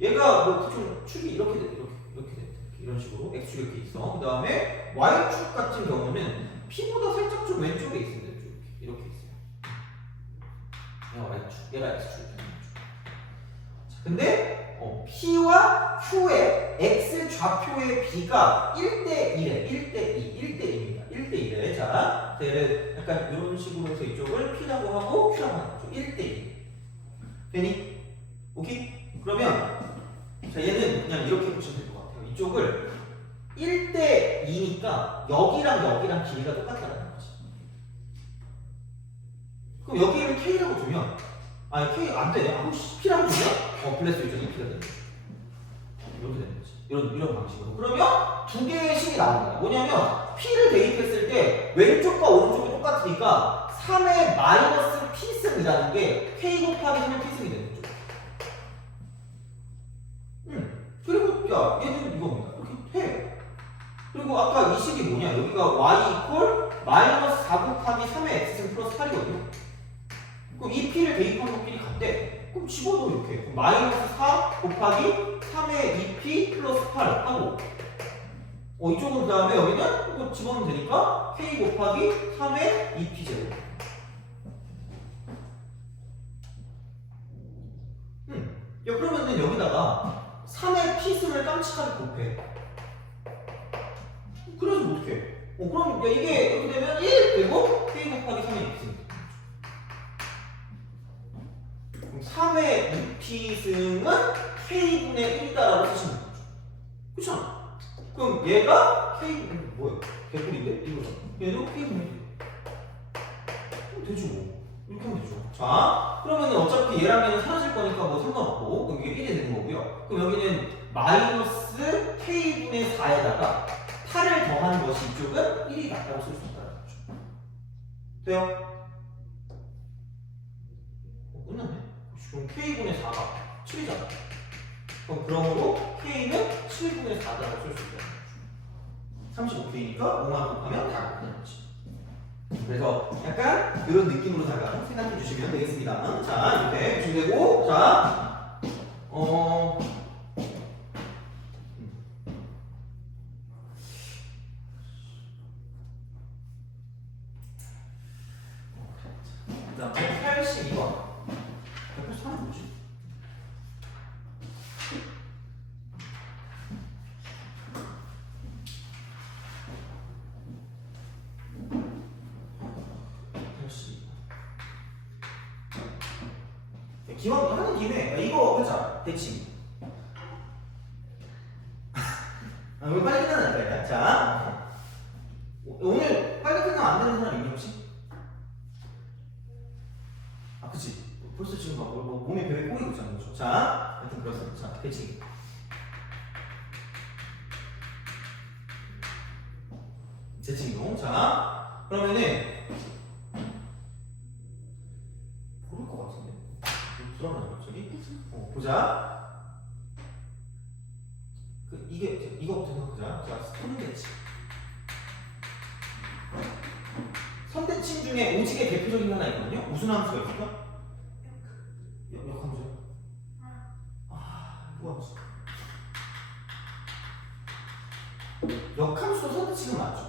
얘가 뭐 좀 축이 이렇게 돼, 이렇게 돼, 이런 식으로 x축이 이렇게 있어. 그 다음에 y축 같은 경우는 p보다 살짝 좀 왼쪽에 있습니다. 이렇게 있어요. 얘가 y축, 얘가 x축. 근데 P와 Q의 X 좌표의 B가 1대1에 1대2입니다. 1대1에 자, 얘를 약간 이런 식으로 해서 이쪽을 P라고 하고 Q라고 하는 거죠. 1대1 되니? 오케이? 그러면 자 얘는 그냥 이렇게 보시면 될 것 같아요. 이쪽을 1대2니까 여기랑 길이가 똑같다는 거지. 그럼 여기를 K라고 두면 아니 K 안 되네. P라고 두면 플러스 요정이 P가 되는 거죠. 이렇게 되는 거지. 이런 방식으로. 그러면 두 개의 식이 나옵니다. 뭐냐면 P를 대입했을 때 왼쪽과 오른쪽이 똑같으니까 3의 마이너스 P승이라는 게 K 곱하기 3의 P승이 되는 거죠. 그리고 야 얘는 이겁니다. 이렇게 해. 그리고 아까 이 식이 뭐냐? 여기가 y 이퀄 마이너스 4 곱하기 3의 x승 플러스 8이거든요. 그럼 이 p를 대입한 것끼리 같대. 그럼 집어넣어 이렇게. 그럼 마이너스 4 곱하기 3의 2p 플러스 8 하고 이쪽은 그 다음에 여기는 이거 집어넣으면 되니까 k 곱하기 3의 2p 제곱. 야 그러면은 여기다가 3의 p승을 깜찍하게 곱해. 그래서 어떡해? 그럼 야 이게 이렇게 되면 1 되고 k 곱하기 3의 2p승. 그럼 3의 2p승은 k분의 1이다라고 쓰시면 되죠. 그렇잖아. 그럼 얘가 k 뭐야? 개꿀인데? 이거죠. 얘도 k분의 1. 되죠 뭐. 이렇게 하면 되죠. 자, 그러면 어차피 얘랑 얘는 사라질 거니까 뭐 상관없고 그럼 이게 1이 되는 거고요. 그럼 여기는 마이너스 k분의 4에다가 8을 더한 것이 이쪽은 1이 맞다고 쓸 수 있다는 거죠. 돼요? 끝났네. 그럼 k분의 4가 7이잖아. 그럼 그러므로 k는 7분의 4라고 쓸 수 있다는 거죠. 35k니까 5만 곱하면 다 되는 거지. 그래서 약간 이런 느낌으로다가 생각해 주시면 되겠습니다. 자, 이렇게 보시면 되고, 자, 자, 182번. 183은 뭐지? 기왕 하는 김에 이거 하자. 대칭. 오늘 빨리 끝나는 거야. 자, 오늘 빨리 끝나면 안 되는 사람 있니 혹시? 그치. 벌써 지금 막 몸에 벽에 꼬이고 있잖아. 그렇죠? 자, 하여튼 그렇습니다. 자, 대칭. 대칭이동. 자, 그러면은 모를 것 같은데. 불안하죠, 갑자기? 보자. 이거부터 생각하자. 자, 선대칭. 선대칭 중에 오직의 대표적인 하나 있거든요. 무슨 함수가 있을까? 역함수요? 이거 함수. 역함수도 선대칭은 맞죠.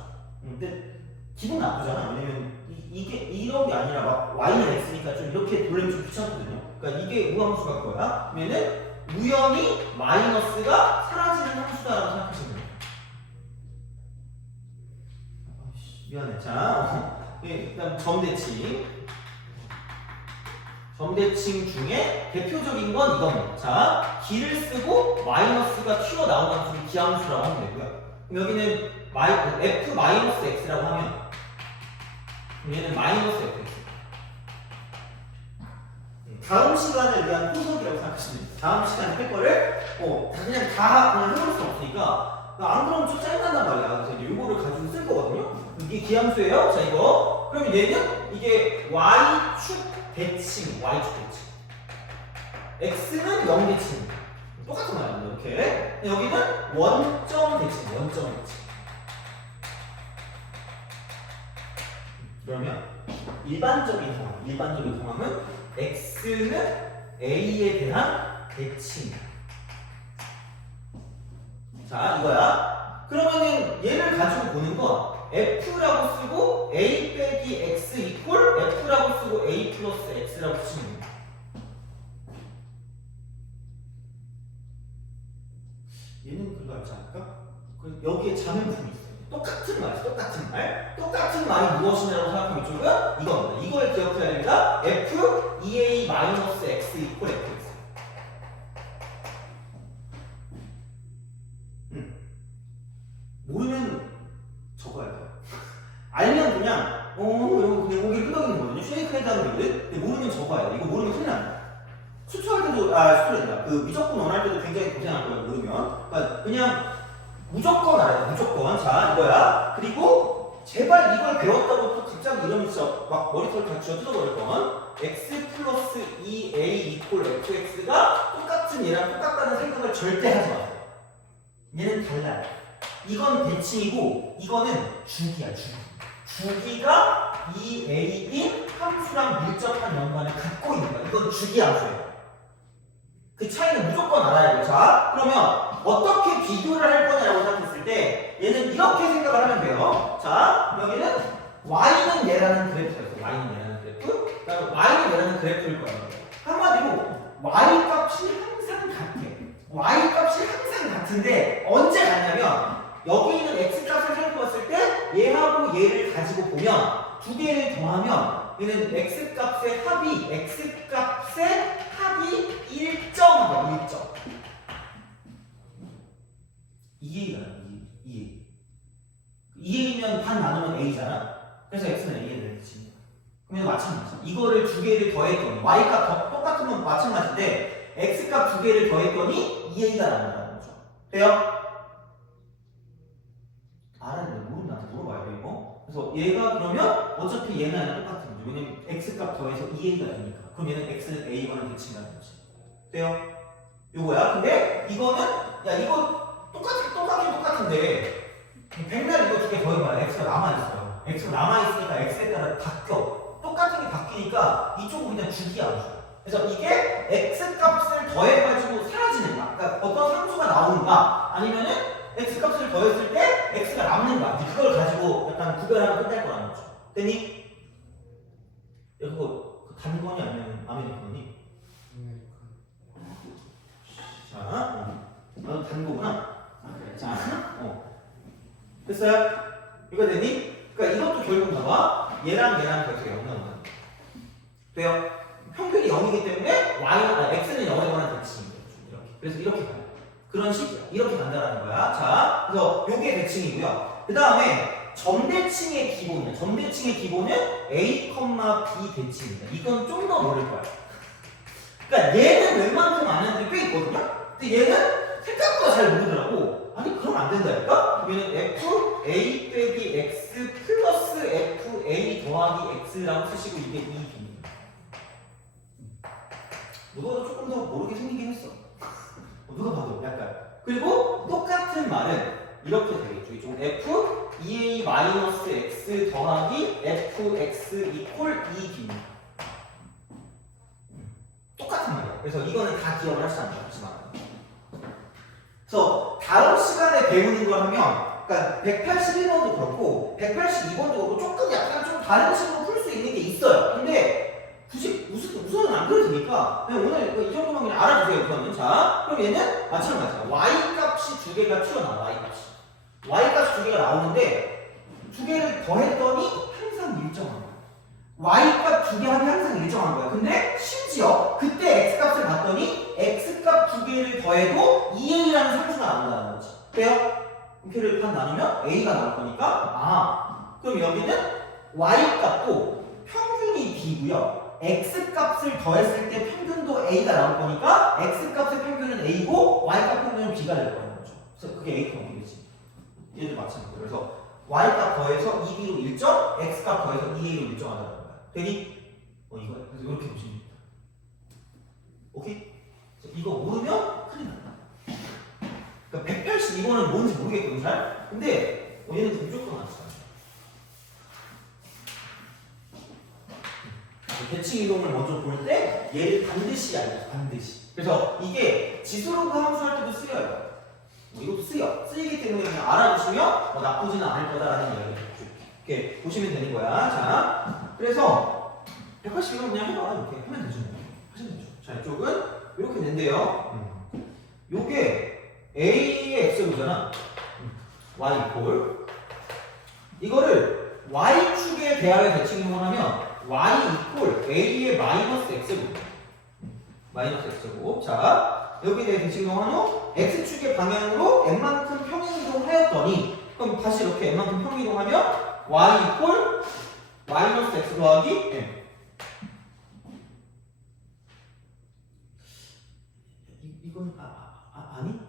근데 기분 나쁘잖아. 왜냐면 이게 이런 게 아니라 막 y는 x니까 좀 이렇게 돌리면 좀 귀찮거든요. 그러니까 이게 우함수가 뭐야? 그러면은 우연히 마이너스가 사라지는 함수다라고 생각하시면 돼요. 미안해. 자, 일단 점대칭. 점대칭 중에 대표적인 건 이겁니다. 자, 기를 쓰고 마이너스가 튀어나온 함수를 기함수라고 하면 되고요. 그럼 여기는 f 마이너스 x라고 하면 얘는 마이너스 fx. 다음 시간을 위한 후속이라고 생각하시면 됩니다. 다음 시간에 할 거를 그냥 해볼 수 없으니까 안 그러면 좀 짜증난단 말이야. 그래서 이제 요거를 가지고 쓸 거거든요. 이게 기함수예요. 자, 이거. 그러면 얘는 이게 y축 대칭, y축 대칭. x는 0 대칭. 똑같은 말입니다. 이렇게. 근데 여기는 원점 대칭, 원점 대칭. 그러면 일반적인 상황은 x는 a에 대한 대칭. 자, 이거야. 그러면은 얘를 가지고 보는 건 F라고 쓰고 A 빼기 X 이퀄 F라고 쓰고 A 플러스 X라고 쓰시면 됩니다. 얘는 그거 알지 않을까? 여기에 자명품이 있어요. 똑같은 말이죠. 똑같은 말. 똑같은 말이 무엇이냐고 생각하면 이쪽은 이겁니다. 이걸 기억해야 됩니다. F 2A 마이너스 X 이퀄 Fx. 모르면 적어야 돼요. 알면 그냥 이러고 그냥 고개 끄덕이는 거거든요. 쉐이크 해자는 거거든. 근데 모르면 적어야 돼. 이거 모르면 큰일 납니다. 수초할 때도 수초된다. 그 미적분 원할 때도 굉장히 고생할 거예요. 모르면. 그러니까 그냥 무조건 알아야 돼. 무조건. 자, 이거야. 그리고 제발 이걸 배웠다고 또 갑자기 이러면 진짜 막 머리털 다 쥐어 뜯어버릴 건 x 플러스 2a 이퀄 fx가 똑같은 얘랑 똑같다는 생각을 절대 하지 마세요. 얘는 달라요. 이건 대칭이고 이거는 주기야. 주기가 2a인 함수랑 밀접한 연관을 갖고 있는 거야. 이건 주기 함수예요. 그 차이는 무조건 알아야 돼요. 자, 그러면 어떻게 비교를 할 거냐라고 생각했을 때 얘는 이렇게 생각을 하면 돼요. 자, 여기는 y는 얘라는 그래프가 있어요. y는 얘라는 그래프. 그다음에 y는 얘라는 그래프일 거예요. 한마디로 y 값이 항상 같아. y 값이 항상 같은데 언제 같냐면 여기 있는 x 값을 살펴봤을 때 얘하고 얘를 가지고 보면 두 개를 더하면 얘는 x 값의 합이 일정하다. 일정. 이해가 2a면 반 나누면 a잖아. 그래서 x는 a에 되겠지. 그러면 마찬가지. 이거를 두 개를 더했더니 y값 똑같으면 마찬가지인데 x값 두 개를 더했더니 2a가 나온다는 거죠. 돼요? 알아야 돼. 모르면 나한테 물어봐야 돼 이거. 그래서 얘가 그러면 어차피 얘는 아니랑 똑같은 거죠. 왜냐면 x값 더해서 2a가 되니까. 그럼 얘는 x는 a와는 대칭이라는 거지. 돼요? 요거야. 근데 이거는 야 이거 똑같은데 백날 이거 두 개 더해봐야 x가 남아있어요. x가 남아있으니까 x에 따라 바뀌어. 똑같은 게 바뀌니까 이쪽은 그냥 주기야. 그래서 이게 x 값을 더해가지고 사라지는가? 그러니까 어떤 상수가 나오는가? 아니면은 x 값을 더했을 때 x가 남는가? 그걸 가지고 약간 구별하면 끝날 거라는 거죠. 됐니? 야 그거 단거니 아니면 아메리카노니? 자, 너는 단 거구나. 그래. 자, 됐어요? 이거 됐니? 그러니까 이것도 결국 봐봐. 얘랑 더해서 0 나오는 돼요? 평균이 0이기 때문에 x는 0에 관한 대칭인 거죠. 이렇게. 그래서 이렇게 가요. 그런 식이야. 이렇게 간다라는 거야. 자, 그래서 요게 대칭이고요. 그 다음에 점대칭의 기본이야. 점대칭의 기본은 a, b 대칭입니다. 이건 좀 더 모를 거야. 그러니까 얘는 웬만큼 아는 애들이 꽤 있거든요. 근데 얘는 생각보다 잘 모르더라고. 아니 그럼 안 된다니까? 얘는 f a 빼기 x 플러스 f a 더하기 x라고 쓰시고 이게 2b입니다. 누가 조금 더 모르게 생기긴 했어. 누가 봐도 약간. 그리고 똑같은 말은 이렇게 되겠죠. 이쪽은 f 2a 마이너스 x 더하기 fx 이퀄 2b입니다. 똑같은 말이에요. 그래서 이거는 다 기억을 하시면 안 돼요. 그래서 다음 시간에 배우는 걸 하면, 그러니까 181번도 그렇고 182번도 그렇고 조금 약간 좀 다른 식으로 풀 수 있는 게 있어요. 근데 굳이 우선은 안 그래도 되니까 그냥 오늘 이 정도만 그냥 알아두세요. 우선은. 자, 그럼 얘는 마찬가지야. y 값이 두 개가 튀어나와. y 값이 두 개가 나오는데 두 개를 더했더니 항상 일정한 거야. y값 두 개 합이 항상 일정한 거야. 근데 심지어 그때 x값을 봤더니 x값 두 개를 더해도 2a라는 상수가 나온다는 거지. 돼요? 걔를 반 나누면 a가 나올 거니까 그럼 여기는 y값도 평균이 b고요. x값을 더했을 때 평균도 a가 나올 거니까 x값의 평균은 a고 y값 평균은 b가 될 거라는 거죠. 그래서 그게 a, b겠지. 얘도 마찬가지로. 그래서 y값 더해서 2b로 일정, x값 더해서 2a로 일정하다는 거야. 되니? 이거 그래서 이렇게 보시면 됩니다. 오케이? 이거 모르면 큰일 난다. 그러니까 182번은 뭔지 모르겠거든 잘. 근데 얘는 무조건 알았어. 대칭 이동을 먼저 볼 때 얘를 반드시 알려. 반드시. 그래서 이게 지수로그 함수할 때도 쓰여요. 이것도 쓰이기 때문에 그냥 알아두시면 나쁘지는 않을 거다라는 이야기를 이렇게 보시면 되는 거야. 자, 그래서 180이면 그냥 해봐. 이렇게 하면 되죠. 하시면 되죠. 자, 이쪽은 이렇게 된대요. 요게 A의 X로잖아. Y 이퀄. 이거를 Y축에 대하여 대칭을 하면 Y 이퀄 A의 마이너스 X제곱. 마이너스 X제곱. 자, 여기에 대해 대칭 이동한 후 X축의 방향으로 N만큼 평행이동하였더니 그럼 다시 이렇게 N만큼 평행이동하면 Y 이퀄 마이너스 X 더하기 M. 이건 아니?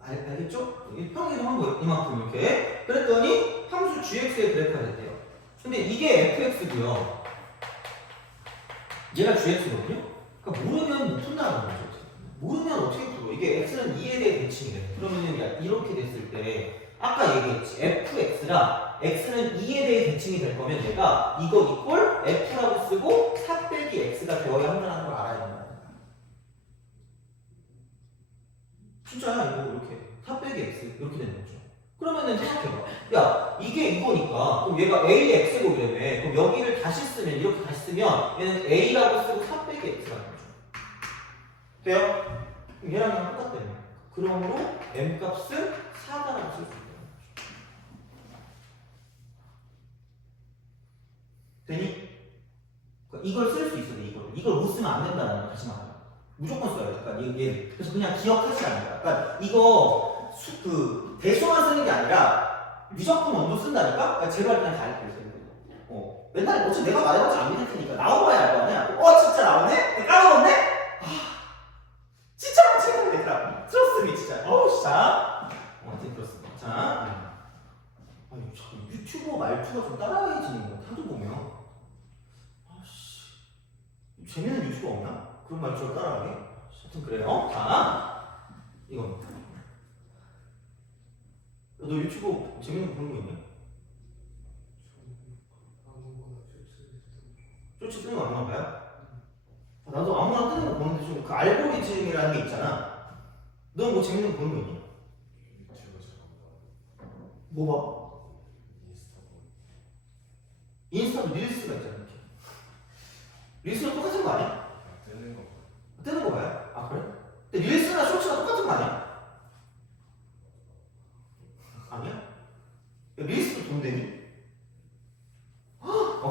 알겠죠? 평행이동한 거예요. 이만큼 이렇게. 그랬더니 함수 gx의 그래프가 됐대요. 근데 이게 fx고요. 얘가 gx거든요. 그러니까 모르면 못 푼다는 거죠. 모르면 어떻게 풀어? 이게 x는 2에 대해 대칭이래. 그러면은 이렇게 됐을 때 아까 얘기했지. fx랑 x는 2에 대해 대칭이 될 거면 내가 이거 이꼴 f라고 쓰고 4 빼기 x가 되어야 한다는 걸 알아야 된다. 진짜야 이거 이렇게 4 빼기 x 이렇게 되는 거죠. 그러면은 생각해봐. 야 이게 이거니까 그럼 얘가 ax제곱이라며. 그럼 여기를 다시 쓰면 이렇게 다시 쓰면 얘는 a라고 쓰고 4 빼기 x가 되는 거죠. 돼요? 그럼 얘랑 얘랑 똑같다며. 그러므로 m 값은 4다라고 쓸 수 있다. 되니? 그러니까 이걸 쓸 수 있어. 이걸 못 쓰면 안 된다는 거 다시 말해. 무조건 써야 돼. 그러니까 얘 그래서 그냥 기억하지 않는다. 그러니까 이거 대수만 쓰는 게 아니라 무조건 원도 쓴다니까. 그러니까 제발 그냥 다 알고 있어요. 맨날 어차피 내가 말해봤자 안 믿을 테니까 나와봐야 알 거 아니야. 진짜 나오네? 까먹었네? 진짜 맞추는 얘들아. 들었으면 진짜. 진짜. 하여튼 그렇습니다. 자, 자꾸 유튜버 말투가 좀 따라해지는 거야. 다들 보면. 재밌는 유튜버 없나? 그런 말투를 따라하게? 하여튼 그래요. 자, 이겁니다. 너 유튜브 재밌는 거 보는 거 있냐? 쇼츠 뜨는 거 안 봐요? 나도 아무나 뜨는 거 보는데 좀 그 알고리즘이라는 게 있잖아. 너 뭐 재밌는 거 보는 거 있니? 뭐 봐? 인스타도 릴스가 있잖아. 이렇게. 릴스랑 똑같은 거 아니야? 뜨는 거 봐요? 그래? 근데 릴스나 쇼츠가 똑같은 거 아니야? 아니야? 야, 릴스도 돈 되니?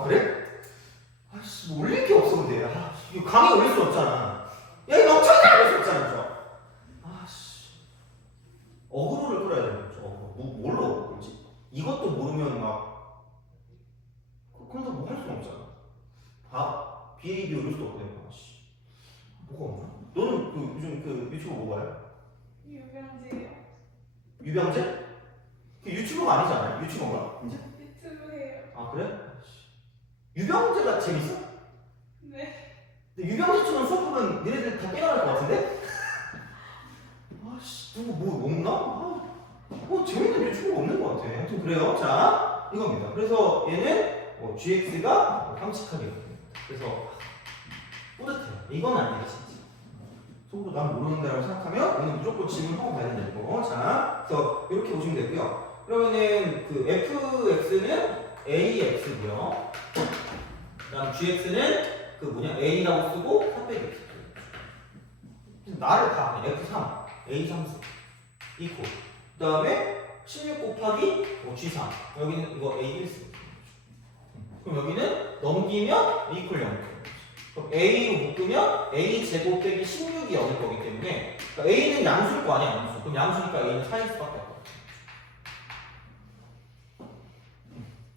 그래? 뭐 올릴 게 없어 근데. 이거 강의 올릴 수 없잖아. 야 이거 엄청나게 올릴 수 없잖아. 저. 어그로를 끌어야 되는 거죠. 뭘로 어그로 끌지? 이것도 모르면 막 그럼 뭐 할 수는 없잖아. BAB 이럴 수도 없고 내가. 뭐가 없나? 너는 요즘 유튜브 뭐 봐요? 유병재요. 유병재? 그 유튜버가 아니잖아요. 유튜버인가? 이제? 유튜브예요. 그래? 유병재가 재밌어? 네. 근데 유병재처럼 수업 보면 니네들 다 깨어날 것 같은데? 누구 뭐 없나? 재밌는 유튜버 없는 것 같아. 하여튼 그래요. 자, 이겁니다. 그래서 얘는 GX가 깜찍하게 됩니다. 그래서 뿌듯해요. 이건 아니겠지. 속으로 난 모르는데라고 생각하면 오늘 무조건 질문하고 가야 된다 이거. 자, 그래서 이렇게 보시면 되고요. 그러면은 그 fx는 ax고요. 그다음 gx는 a라고 쓰고 4 빼기 x. 나를 봐. f3, a3수 이코. 그다음에 16 곱하기 g3. 여기는 이거 a1수. 그럼 여기는 넘기면 이퀄 0. 그럼 a로 묶으면 a 제곱 빼기 16이 0일 거기 때문에 그러니까 a는 양수일 거 아니야. 양수. 그럼 양수니까 a는 4일 수밖에 없다.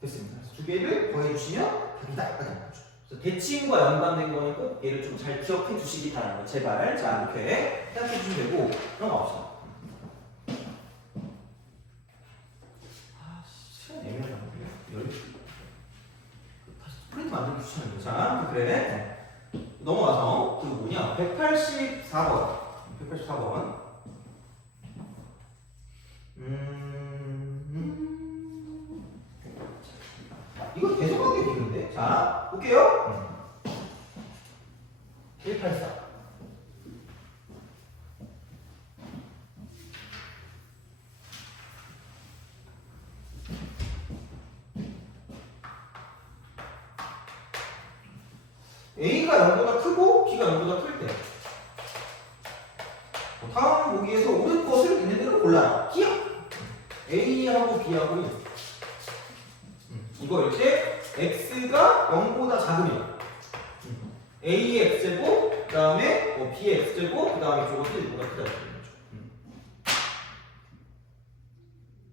됐습니다. 두 개를 더해주시면 답이다. 그래서 대칭과 연관된 거는 꼭 얘를 좀 잘 기억해 주시기 바랍니다. 제발. 자, 이렇게 생각해 주시면 되고 넘어갑시다. 시간 애매하다. 다시 프린트 만들기 귀찮은데. 자, 그래. 넘어가서 184번. 184번. 이거 계속 하게 되는데. 자, 볼게요. 184. A가 0보다 크고 B가 0보다 클 때. 다음 보기에서 옳은 것을 있는 대로 골라라. 기억. A하고 B하고 이거 이렇게 X가 0보다 작으면 A의 X제곱, 그 다음에 B의 X제곱, 그 다음에 이쪽은 1보다 크다.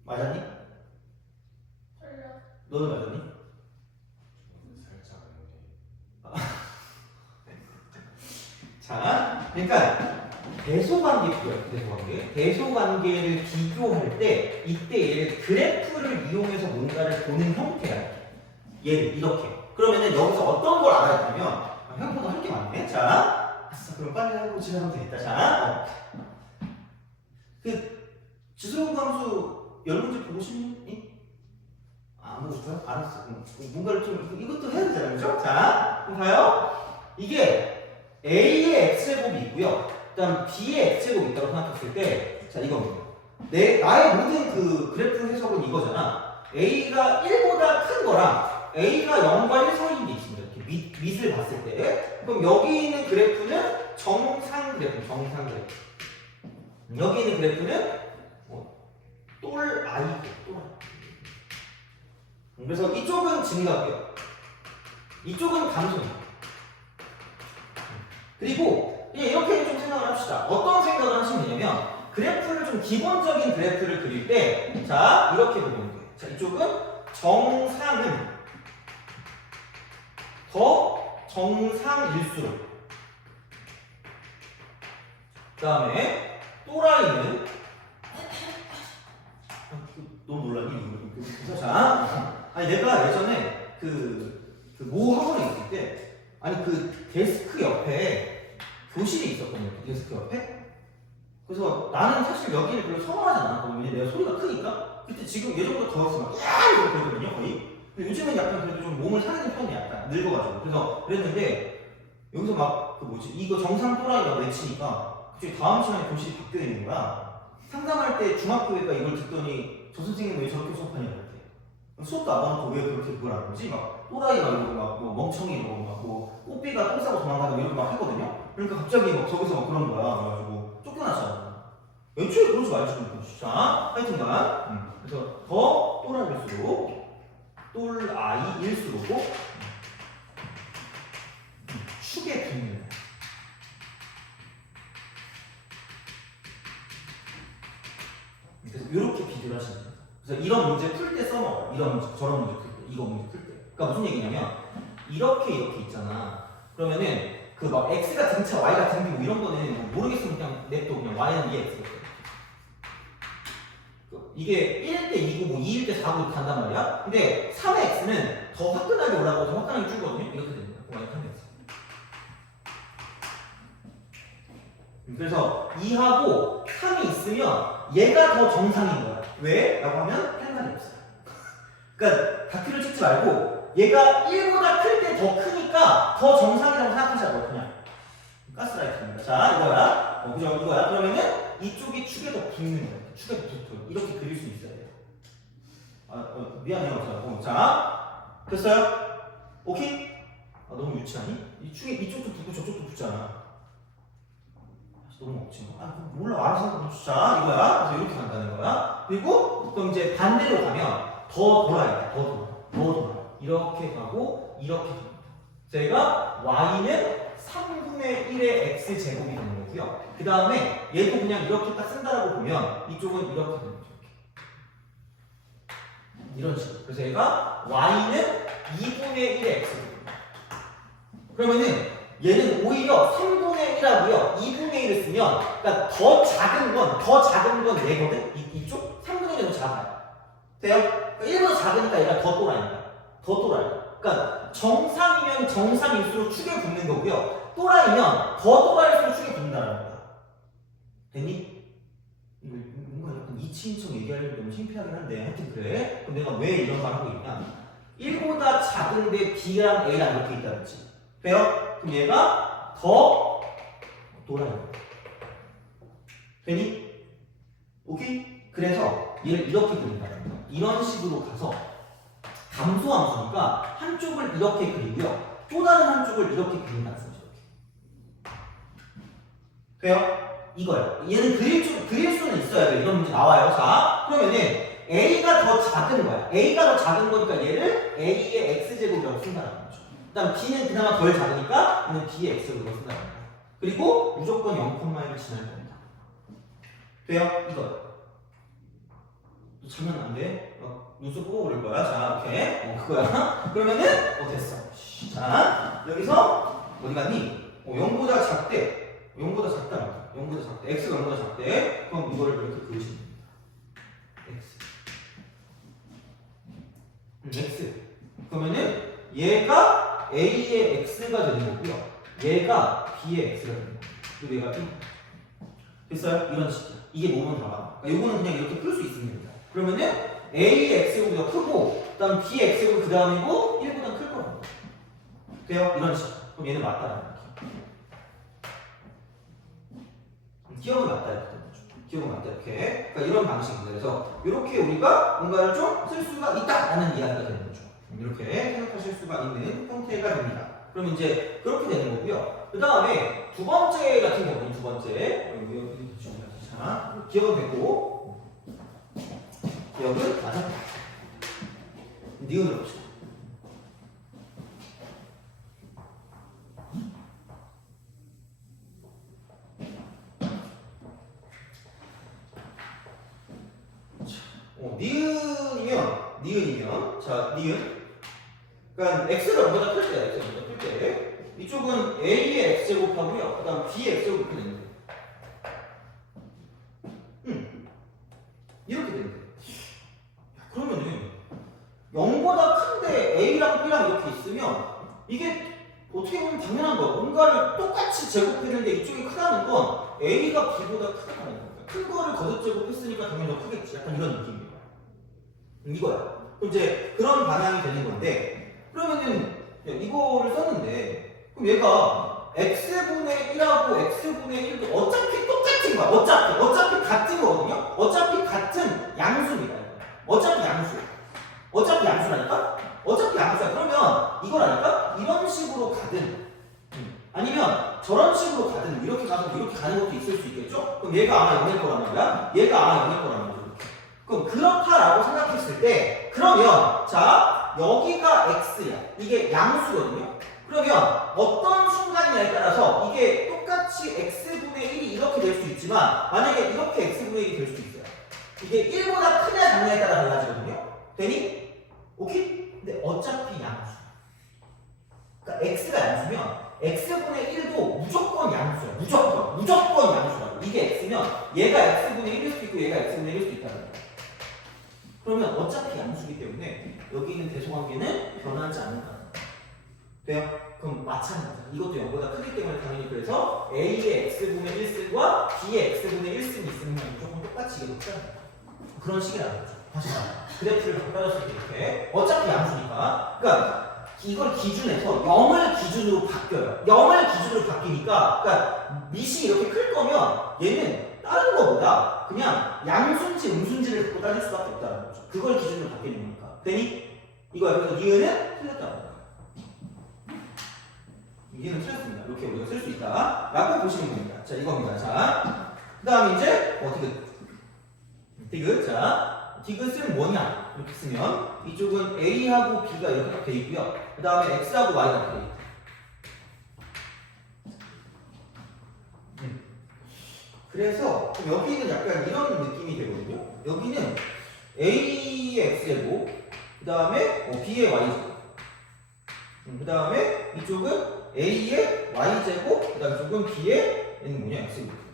맞았니? 틀려. 너도 맞았니? 살짝 자, 그러니까 대소관계 필요해요. 대소관계를 비교할 때 이때 얘를 그래프를 이용해서 뭔가를 보는 형태야. 얘를 이렇게. 그러면은 여기서 어떤 걸 알아야 되냐면 생각보다 할 게 많네. 자, 아싸, 그럼 빨리 하고 지나가면 되겠다. 자, 그 지수로그 함수 열 문제 보고 싶니? 안 보고 싶어요? 알았어. 뭔가를 좀 이것도 해야 되잖아요, 그죠? 자, 그럼 봐요. 이게 A의 X제곱이 있고요. 그다음 B의 X제곱이 있다고 생각했을 때, 자, 이겁니다. 나의 모든 그 그래프 해석은 이거잖아. A가 1보다 큰 거랑 A가 0과 1 사이인 게 있습니다. 이렇게 밑을 봤을 때. 그럼 여기 있는 그래프는 정상 그래프, 정상 그래프. 여기 있는 그래프는 똘 I고, 똘 I. 그래서 이쪽은 증가고요. 이쪽은 감소입니다. 그리고 이렇게 좀 생각을 합시다. 어떤 생각을 하시면 되냐면 그래프를 좀 기본적인 그래프를 그릴 때, 자, 이렇게 보면 돼요. 자, 이쪽은 정상은 더 정상일수록, 그 다음에 또라이는 너무 놀랐니? 자, 아니 내가 예전에 모 학원에 있을 때, 아니 그 데스크 옆에 교실이 있었거든요. 데스크 옆에. 그래서 나는 사실 여기를 별로 선호하지 않았거든요. 왜냐면 내가 소리가 크니까. 그때 지금 예전보다 더웠으면 막 이러고 그러거든요, 거의. 근데 요즘은 약간 그래도 좀 몸을 사리는 편이 약간 늙어가지고. 그래서 그랬는데 여기서 막 그 뭐지, 이거 정상 또라이가 외치니까 갑자기 다음 시간에 교실이 바뀌어 있는 거야. 상담할 때 중학교에가 이걸 듣더니 저 선생님 왜 저렇게 수업하냐고 그랬대. 수업도 안 받고 왜 그렇게 그걸 안 하지? 막 또라이가 이러고 막 뭐 멍청이 이러고 막 뭐 꽃비가 똥 싸고 도망가고 이러고 막 했거든요. 그러니까 갑자기 막 저기서 막 그런 거야. 그래가지고 쫓겨났잖아. 애초에 그러지 말지. 자, 하여튼간 그래서 더 또라이일수록 똘아이일수록 축에 붙는. 그래서 이렇게 비교를 하시면 돼요. 그래서 이런 문제 풀 때 써먹어요. 이런 문제, 저런 문제 풀 때, 이거 문제 풀 때. 그러니까 무슨 얘기냐면 이렇게 있잖아. 그러면은 그 막 x가 등차, y가 등비 뭐 이런 거는 뭐 모르겠으면 그냥 냅둬. 그냥 y는 2x. 이게 1일 때 2고 뭐 2일 때 4고 간단 말이야. 근데 3의 x는 더 화끈하게 올라가고 더 화끈하게 줄거든요. 이렇게 됩니다. y 3x. 그래서 2하고 3이 있으면 얘가 더 정상인 거야. 왜? 라고 하면 할 말이 없어요. 그러니까 다큐를 찍지 말고 얘가 1보다 클 때 더 크니까 더 정상이라고 생각하자고. 그냥 가스라이트입니다. 자, 이거야. 그죠? 이거야. 그러면은 이쪽이 축에 더 붙는 거야. 축에 더 붙어. 이렇게 그릴 수 있어야 돼요. 미안해요. 자, 됐어요? 오케이? 너무 유치하니? 이 축에 이쪽도 붙고 저쪽도 붙잖아. 너무 없지 뭐. 몰라, 알아서 자, 이거야. 그래서 이렇게 간다는 거야. 그리고 그럼 이제 반대로 가면 더 돌아야 돼. 더 돌아. 이렇게 가고 이렇게 갑니다. 제가 y는 3분의 1의 x 제곱이 되는 거고요. 그 다음에 얘도 그냥 이렇게 딱 쓴다라고 보면 이쪽은 이렇게 되는 거죠. 이런 식으로. 그래서 얘가 y는 2분의 1의 x 제곱입니다. 그러면은 얘는 오히려 3분의 1하고요. 2분의 1을 쓰면, 그러니까 더 작은 건 얘거든? 이쪽? 3분의 1은 더 작아요. 돼요? 그러니까 1보다 작으니까 얘가 더 또라이니까. 더 또라이. 그러니까 정상이면 정상일수록 축에 붙는 거고요. 또라이면 더 또라이일수록 축에 붙는다는 거야. 됐니? 이거 뭔가 약간 이치인처럼 얘기하려면 너무 창피하긴 한데, 하여튼 그래. 그럼 내가 왜 이런 말 하고 있냐? 1보다 작은데 B랑 A랑 이렇게 있다 그랬지. 돼요? 그럼 얘가 더 또라이야. 되니? 오케이? 그래서 얘를 이렇게 그린다는 거야. 이런 식으로 가서 감소함수니까 한쪽을 이렇게 그리고요. 또 다른 한쪽을 이렇게 그린다는 소리죠. 이렇게. 돼요? 이거야. 얘는 그릴 수는 있어야 돼. 이런 문제 나와요. 자, 그러면은 A가 더 작은 거야. A가 더 작은 거니까 얘를 A의 X제곱이라고 쓴다는 거죠. 그 다음 B는 그나마 덜 작으니까 얘는 B의 X제곱이라고 쓴다는 거야. 그리고 무조건 0,1을 지날 겁니다. 돼요? 이거. 장난 안 돼? 눈썹 보고 그럴 거야. 자, 오케이. 그거야. 그러면은, 됐어. 자, 여기서, 어디 갔니? 0보다 작대. 0보다 작다. 0보다 작대. X가 0보다 작대. 그럼 이거를 이렇게 그리시면 됩니다. X. X. 그러면은, 얘가 A의 X가 되는 거고요. 얘가 B의 X가 되는 거고. 그리고 얘가 B. 됐어요? 이런 식이야. 이게 뭐면 다가. 그러니까 요거는 그냥 이렇게 풀 수 있습니다. 그러면은 A의 X보다 크고 그다음 B의 X고 그 다음이고 1보다 클 거라고. 돼요? 이런 식. 그럼 얘는 맞다라는 거죠. 기억은 맞다 이렇게 되는 거죠. 기억은 맞다 이렇게. 그러니까 이런 방식입니다. 그래서 이렇게 우리가 뭔가를 좀 쓸 수가 있다라는 이야기가 되는 거죠. 이렇게 생각하실 수가 있는 형태가 됩니다. 그럼 이제 그렇게 되는 거고요. 그 다음에 두 번째 같은 경우는 두 번째. 자, 기억은 됐고 기억은 맞아. 니은으로 봅시다. 니은이면 자 니은 그러니까 x가 뭐보다 클 때야. x가 뭐보다 클 때. 이쪽은 a의 x제곱하고요. 그 다음 b의 x제곱 이렇게 되는데 이렇게 되는데 그러면은 0보다 큰데 a랑 b랑 이렇게 있으면 이게 어떻게 보면 당연한 거야. 뭔가를 똑같이 제곱했는데 이쪽이 크다는 건 a가 b보다 크다는 거야. 큰 거를 거듭 제곱했으니까 당연히 더 크겠지. 약간 이런 느낌이에요. 이거야. 그럼 이제 그런 방향이 되는 건데 그러면은 이거를 썼는데 그럼 얘가 x분의 1하고 x분의 1도 어차피 똑같은 거야. 어차피 같은 거거든요. 어차피 같은 양수입니다. 어차피 양수라니까? 어차피 양수야. 그러면 이거라니까? 이런 식으로 가든 아니면 저런 식으로 가든 이렇게 가든 이렇게 가는 것도 있을 수 있겠죠? 그럼 얘가 아마 0일 거란 말이야. 얘가 아마 0일 거란 말이야. 그럼 그렇다라고 생각했을 때 그러면 자 여기가 x야. 이게 양수거든요. 그러면 어떤 순간이냐에 따라서 이게 똑같이 x분의 1이 이렇게 될 수 있지만 만약에 이렇게 x분의 1이 될 수도 있어요. 이게 1보다 크냐 작냐에 따라 달라지거든요. 되니? 오케이? 근데 어차피 양수. 그러니까 x가 양수면 x분의 1도 무조건 양수야. 무조건 양수라고. 이게 x면 얘가 x분의 1일 수도 있고 얘가 x분의 1일 수도 있다는 거야. 그러면 어차피 양수기 때문에 여기 있는 대소관계는 변하지 않는다. 돼요? 그럼 마찬가지야. 이것도 0보다 크기 때문에 당연히 그래서 A의 x분의 1승과 B의 x분의 1승이 있으면 무조건 똑같이 이게 높다는 거야. 그런 식이라는 거죠. 다시 말해. 그래프를 바꿔줬을 때 이렇게 어차피 양수니까 그러니까 이걸 기준해서 0을 기준으로 바뀌어요. 0을 기준으로 바뀌니까 그러니까 밑이 이렇게 클 거면 얘는 다른 거보다 그냥 양수인지 음수인지를 갖고 따질 수밖에 없다는 거죠. 그걸 기준으로 바뀌는 거니까. 되니? 이거야. 그래서 니은은 틀렸다는 거야. 니은은 틀렸습니다. 이렇게 우리가 쓸 수 있다. 라고 보시면 됩니다. 자, 이겁니다. 자, 그 다음에 이제, 디귿. 자, 디귿은 뭐냐? 이렇게 쓰면, 이쪽은 A하고 B가 이렇게 딱 돼 있고요. 그 다음에 X하고 Y가 돼 있고. 그래서 여기는 약간 이런 느낌이 되거든요. 여기는 A의 X제곱, 그 다음에 B의 Y제곱, 그 다음에 이쪽은 A의 Y제곱, 그 다음 이쪽은 B의 N은 뭐냐? X제곱.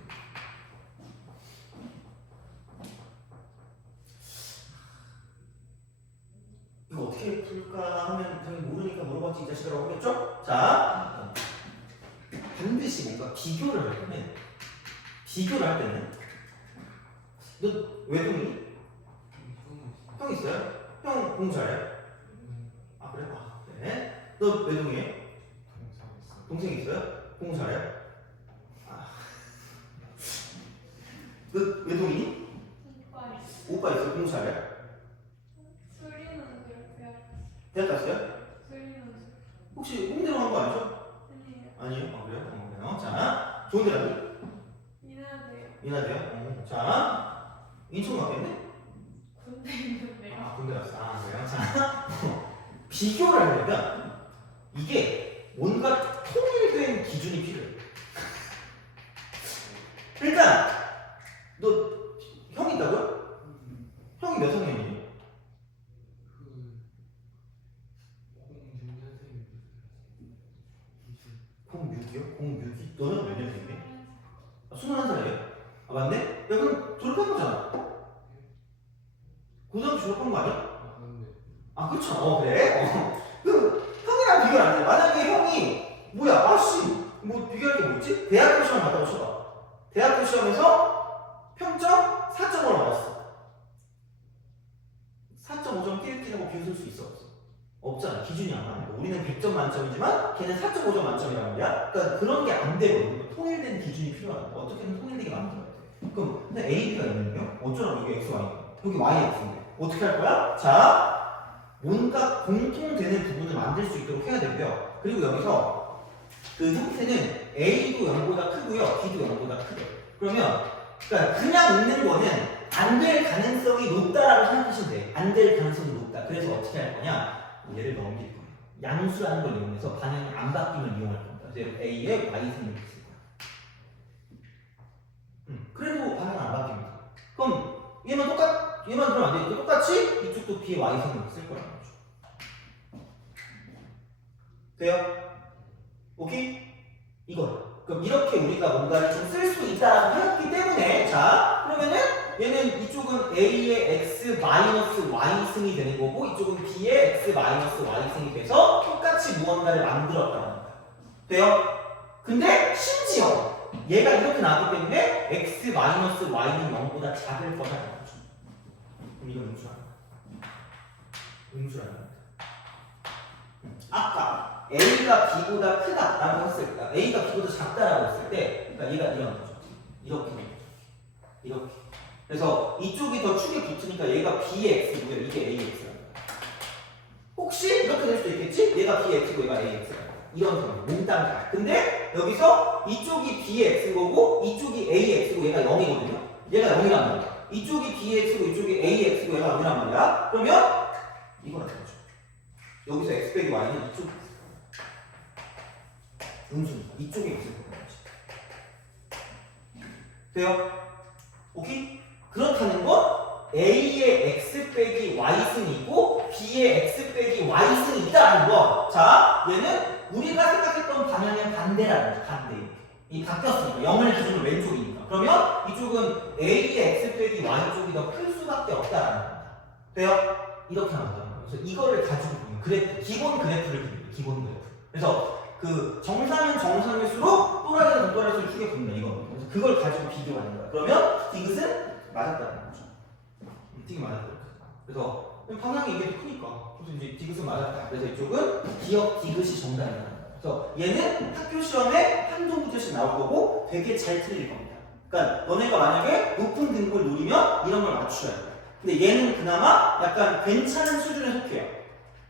이거 어떻게 풀까 하면 당연히 모르니까 물어봤지 이 자식이라고 하겠죠? 자, 반드시 뭔가 비교를 할 때는 너 외동이? 형 있어요? 형 공부 잘해? 아 그래? 아 그래? 너 외동이에요? 동생 있어요? 공부 잘해? 아. 너 외동이니? 오빠 있어요? 공부 잘해? 수리는 대학 갔어요? 수리는 혹시 홍대로 한 거 아니죠? 아니에요. 아니에요? 아 그래요? 그래요. 자, 좋은 데 아니? 이나대요. 인하대요? 자, 인천 갔겠네? 군대 있는데요. 아, 군대 갔어. 아, 그래요? 자, 비교를 하려면 이게 뭔가 통일된 기준이 필요해. 일단, 너 형이 있다고요? 형이 몇 학년이에요? 그 06이요? 06이? 너는 몇 년생이네? 아, 21살이에요? 아, 맞네? 야, 그럼 졸업한 거잖아. 고등학교 졸업한 거 아니야? 아 맞네. 아, 그쵸. 그래? 그, 형이랑 비교를 안 해. 만약에 형이, 뭐야, 아씨, 뭐, 비교할 게 뭐 있지? 대학교 시험 봤다고 쳐봐. 대학교 시험에서 평점 4.5를 맞았어. 4.5점 띄우고 비웃을 수 있어? 없어? 없잖아. 기준이 안 맞는 거. 우리는 100점 만점이지만 걔는 4.5점 만점이란 말이야. 그러니까 그런 게 안 되거든. 통일된 기준이 필요하다. 어떻게든 통일되게 만들어야 돼. 그럼 근데 A, B가 있는데요? 어쩌라고 여기 X, Y. 여기 Y, X인데. 어떻게 할 거야? 자, 뭔가 공통되는 부분을 만들 수 있도록 해야 되고요. 그리고 여기서 그 형태는 A도 0보다 크고요. B도 0보다 크대. 그러면 그러니까 그냥 읽는 거는 안 될 가능성이 높다라고 생각하시면 돼. 안 될 가능성이 높다. 그래서 어떻게 할 거냐? 얘를 넘길 거예요. 양수라는 걸 이용해서 방향이 안 바뀜을 이용할 겁니다. 그래서 A에 Y승을 있을 거야. 그래도 방향 안 바뀝니다. 그럼 얘만 그러면 안 되니까 똑같이 이쪽도 B에 Y승을 쓸 거라는 거죠. 돼요? 오케이? 이거야. 그럼 이렇게 우리가 뭔가를 좀 쓸 수 있다라고 했기 때문에 자 그러면은 얘는 이쪽은 A의 X 마이너스 Y승이 되는 거고 이쪽은 B의 X 마이너스 Y승이 돼서 똑같이 무언가를 만들었다는 거야. 돼요? 근데 심지어 얘가 이렇게 나왔기 때문에 X 마이너스 Y는 0보다 작을 거다라는 거죠. 그럼 이건 음수라는 거야. 아까 A가 B보다 크다라고 했을 때, A가 B보다 작다라고 했을 때, 그러니까 얘가 이런 거죠. 이렇게. 그래서 이쪽이 더 축에 붙으니까 얘가 B의 X고요, 이게 A의 X라는 거야. 혹시 이렇게 될 수도 있겠지? 얘가 B의 X고 얘가 A의 X라는 거야. 이런 경우, 몽땅. 근데 여기서 이쪽이 B의 X인 거고 이쪽이 A의 X고 얘가 0이거든요. 얘가 0이란 말이야. 이쪽이 B의 X고 이쪽이 A의 X고 얘가 0이란 말이야. 그러면 이거랑 되죠. 여기서 X 빼기 Y는 이쪽 음수입니다. 이쪽에 있을 거지. 돼요? 오케이? 그렇다는 건 A의 X 빼기 Y승이 있고 B의 X 빼기 Y승이 있다는 거. 자, 얘는 우리가 생각했던 방향의 반대라는 거죠. 반대. 이 바뀌었으니까 0을 기준으로 왼쪽이니까. 그러면 이쪽은 A의 X 빼기 Y 쪽이 더 클 수밖에 없다라는 겁니다. 돼요? 이렇게 나온다는 거예요. 그래서 이거를 가지고 보면 그래프, 기본 그래프를 그립니다. 기본 그래프. 그래서 그 정상은 정상일수록 또라이는 동또라이를 크게 붙는다 이거. 그래서 그걸 가지고 비교하는 거야. 그러면 디귿은 맞았다는 거죠. 디귿 맞았다. 그래서 방향이 이게 더 크니까. 그래서 이제 디귿은 맞았다. 그래서 이쪽은 기억 디귿이 정답이다. 그래서 얘는 학교 시험에 한두 문제씩 나올 거고 되게 잘 틀릴 겁니다. 그러니까 너네가 만약에 높은 등급을 노리면 이런 걸 맞춰야 돼. 근데 얘는 그나마 약간 괜찮은 수준에 속해요.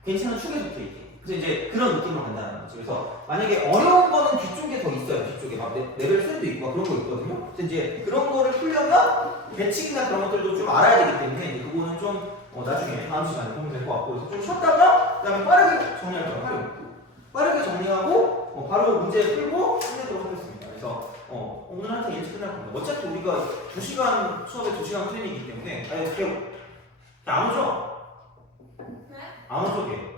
괜찮은 축에 속해 이게. 그래서 이제 그런 느낌으로 간다는 거죠. 그래서 만약에 어려운 거는 뒤쪽에 더 있어요. 뒤쪽에 막 레벨 3도 있고 막 그런 거 있거든요. 그래서 이제 그런 거를 풀려면 배치기나 그런 것들도 좀 알아야 되기 때문에 이제 그거는 좀 나중에 다음 시간에 보면 될 것 같고 그래서 좀 쉬었다가 그다음에 빠르게 정리할 거예요. 빠르게 정리하고 바로 문제 풀고 끝내도록 하겠습니다. 그래서 오늘 한테 일찍 끝날 겁니다. 어차피 우리가 2시간 수업에 2시간 트레이닝이기 때문에 어떻게 안 오죠? 네? 안 오죠? 걔.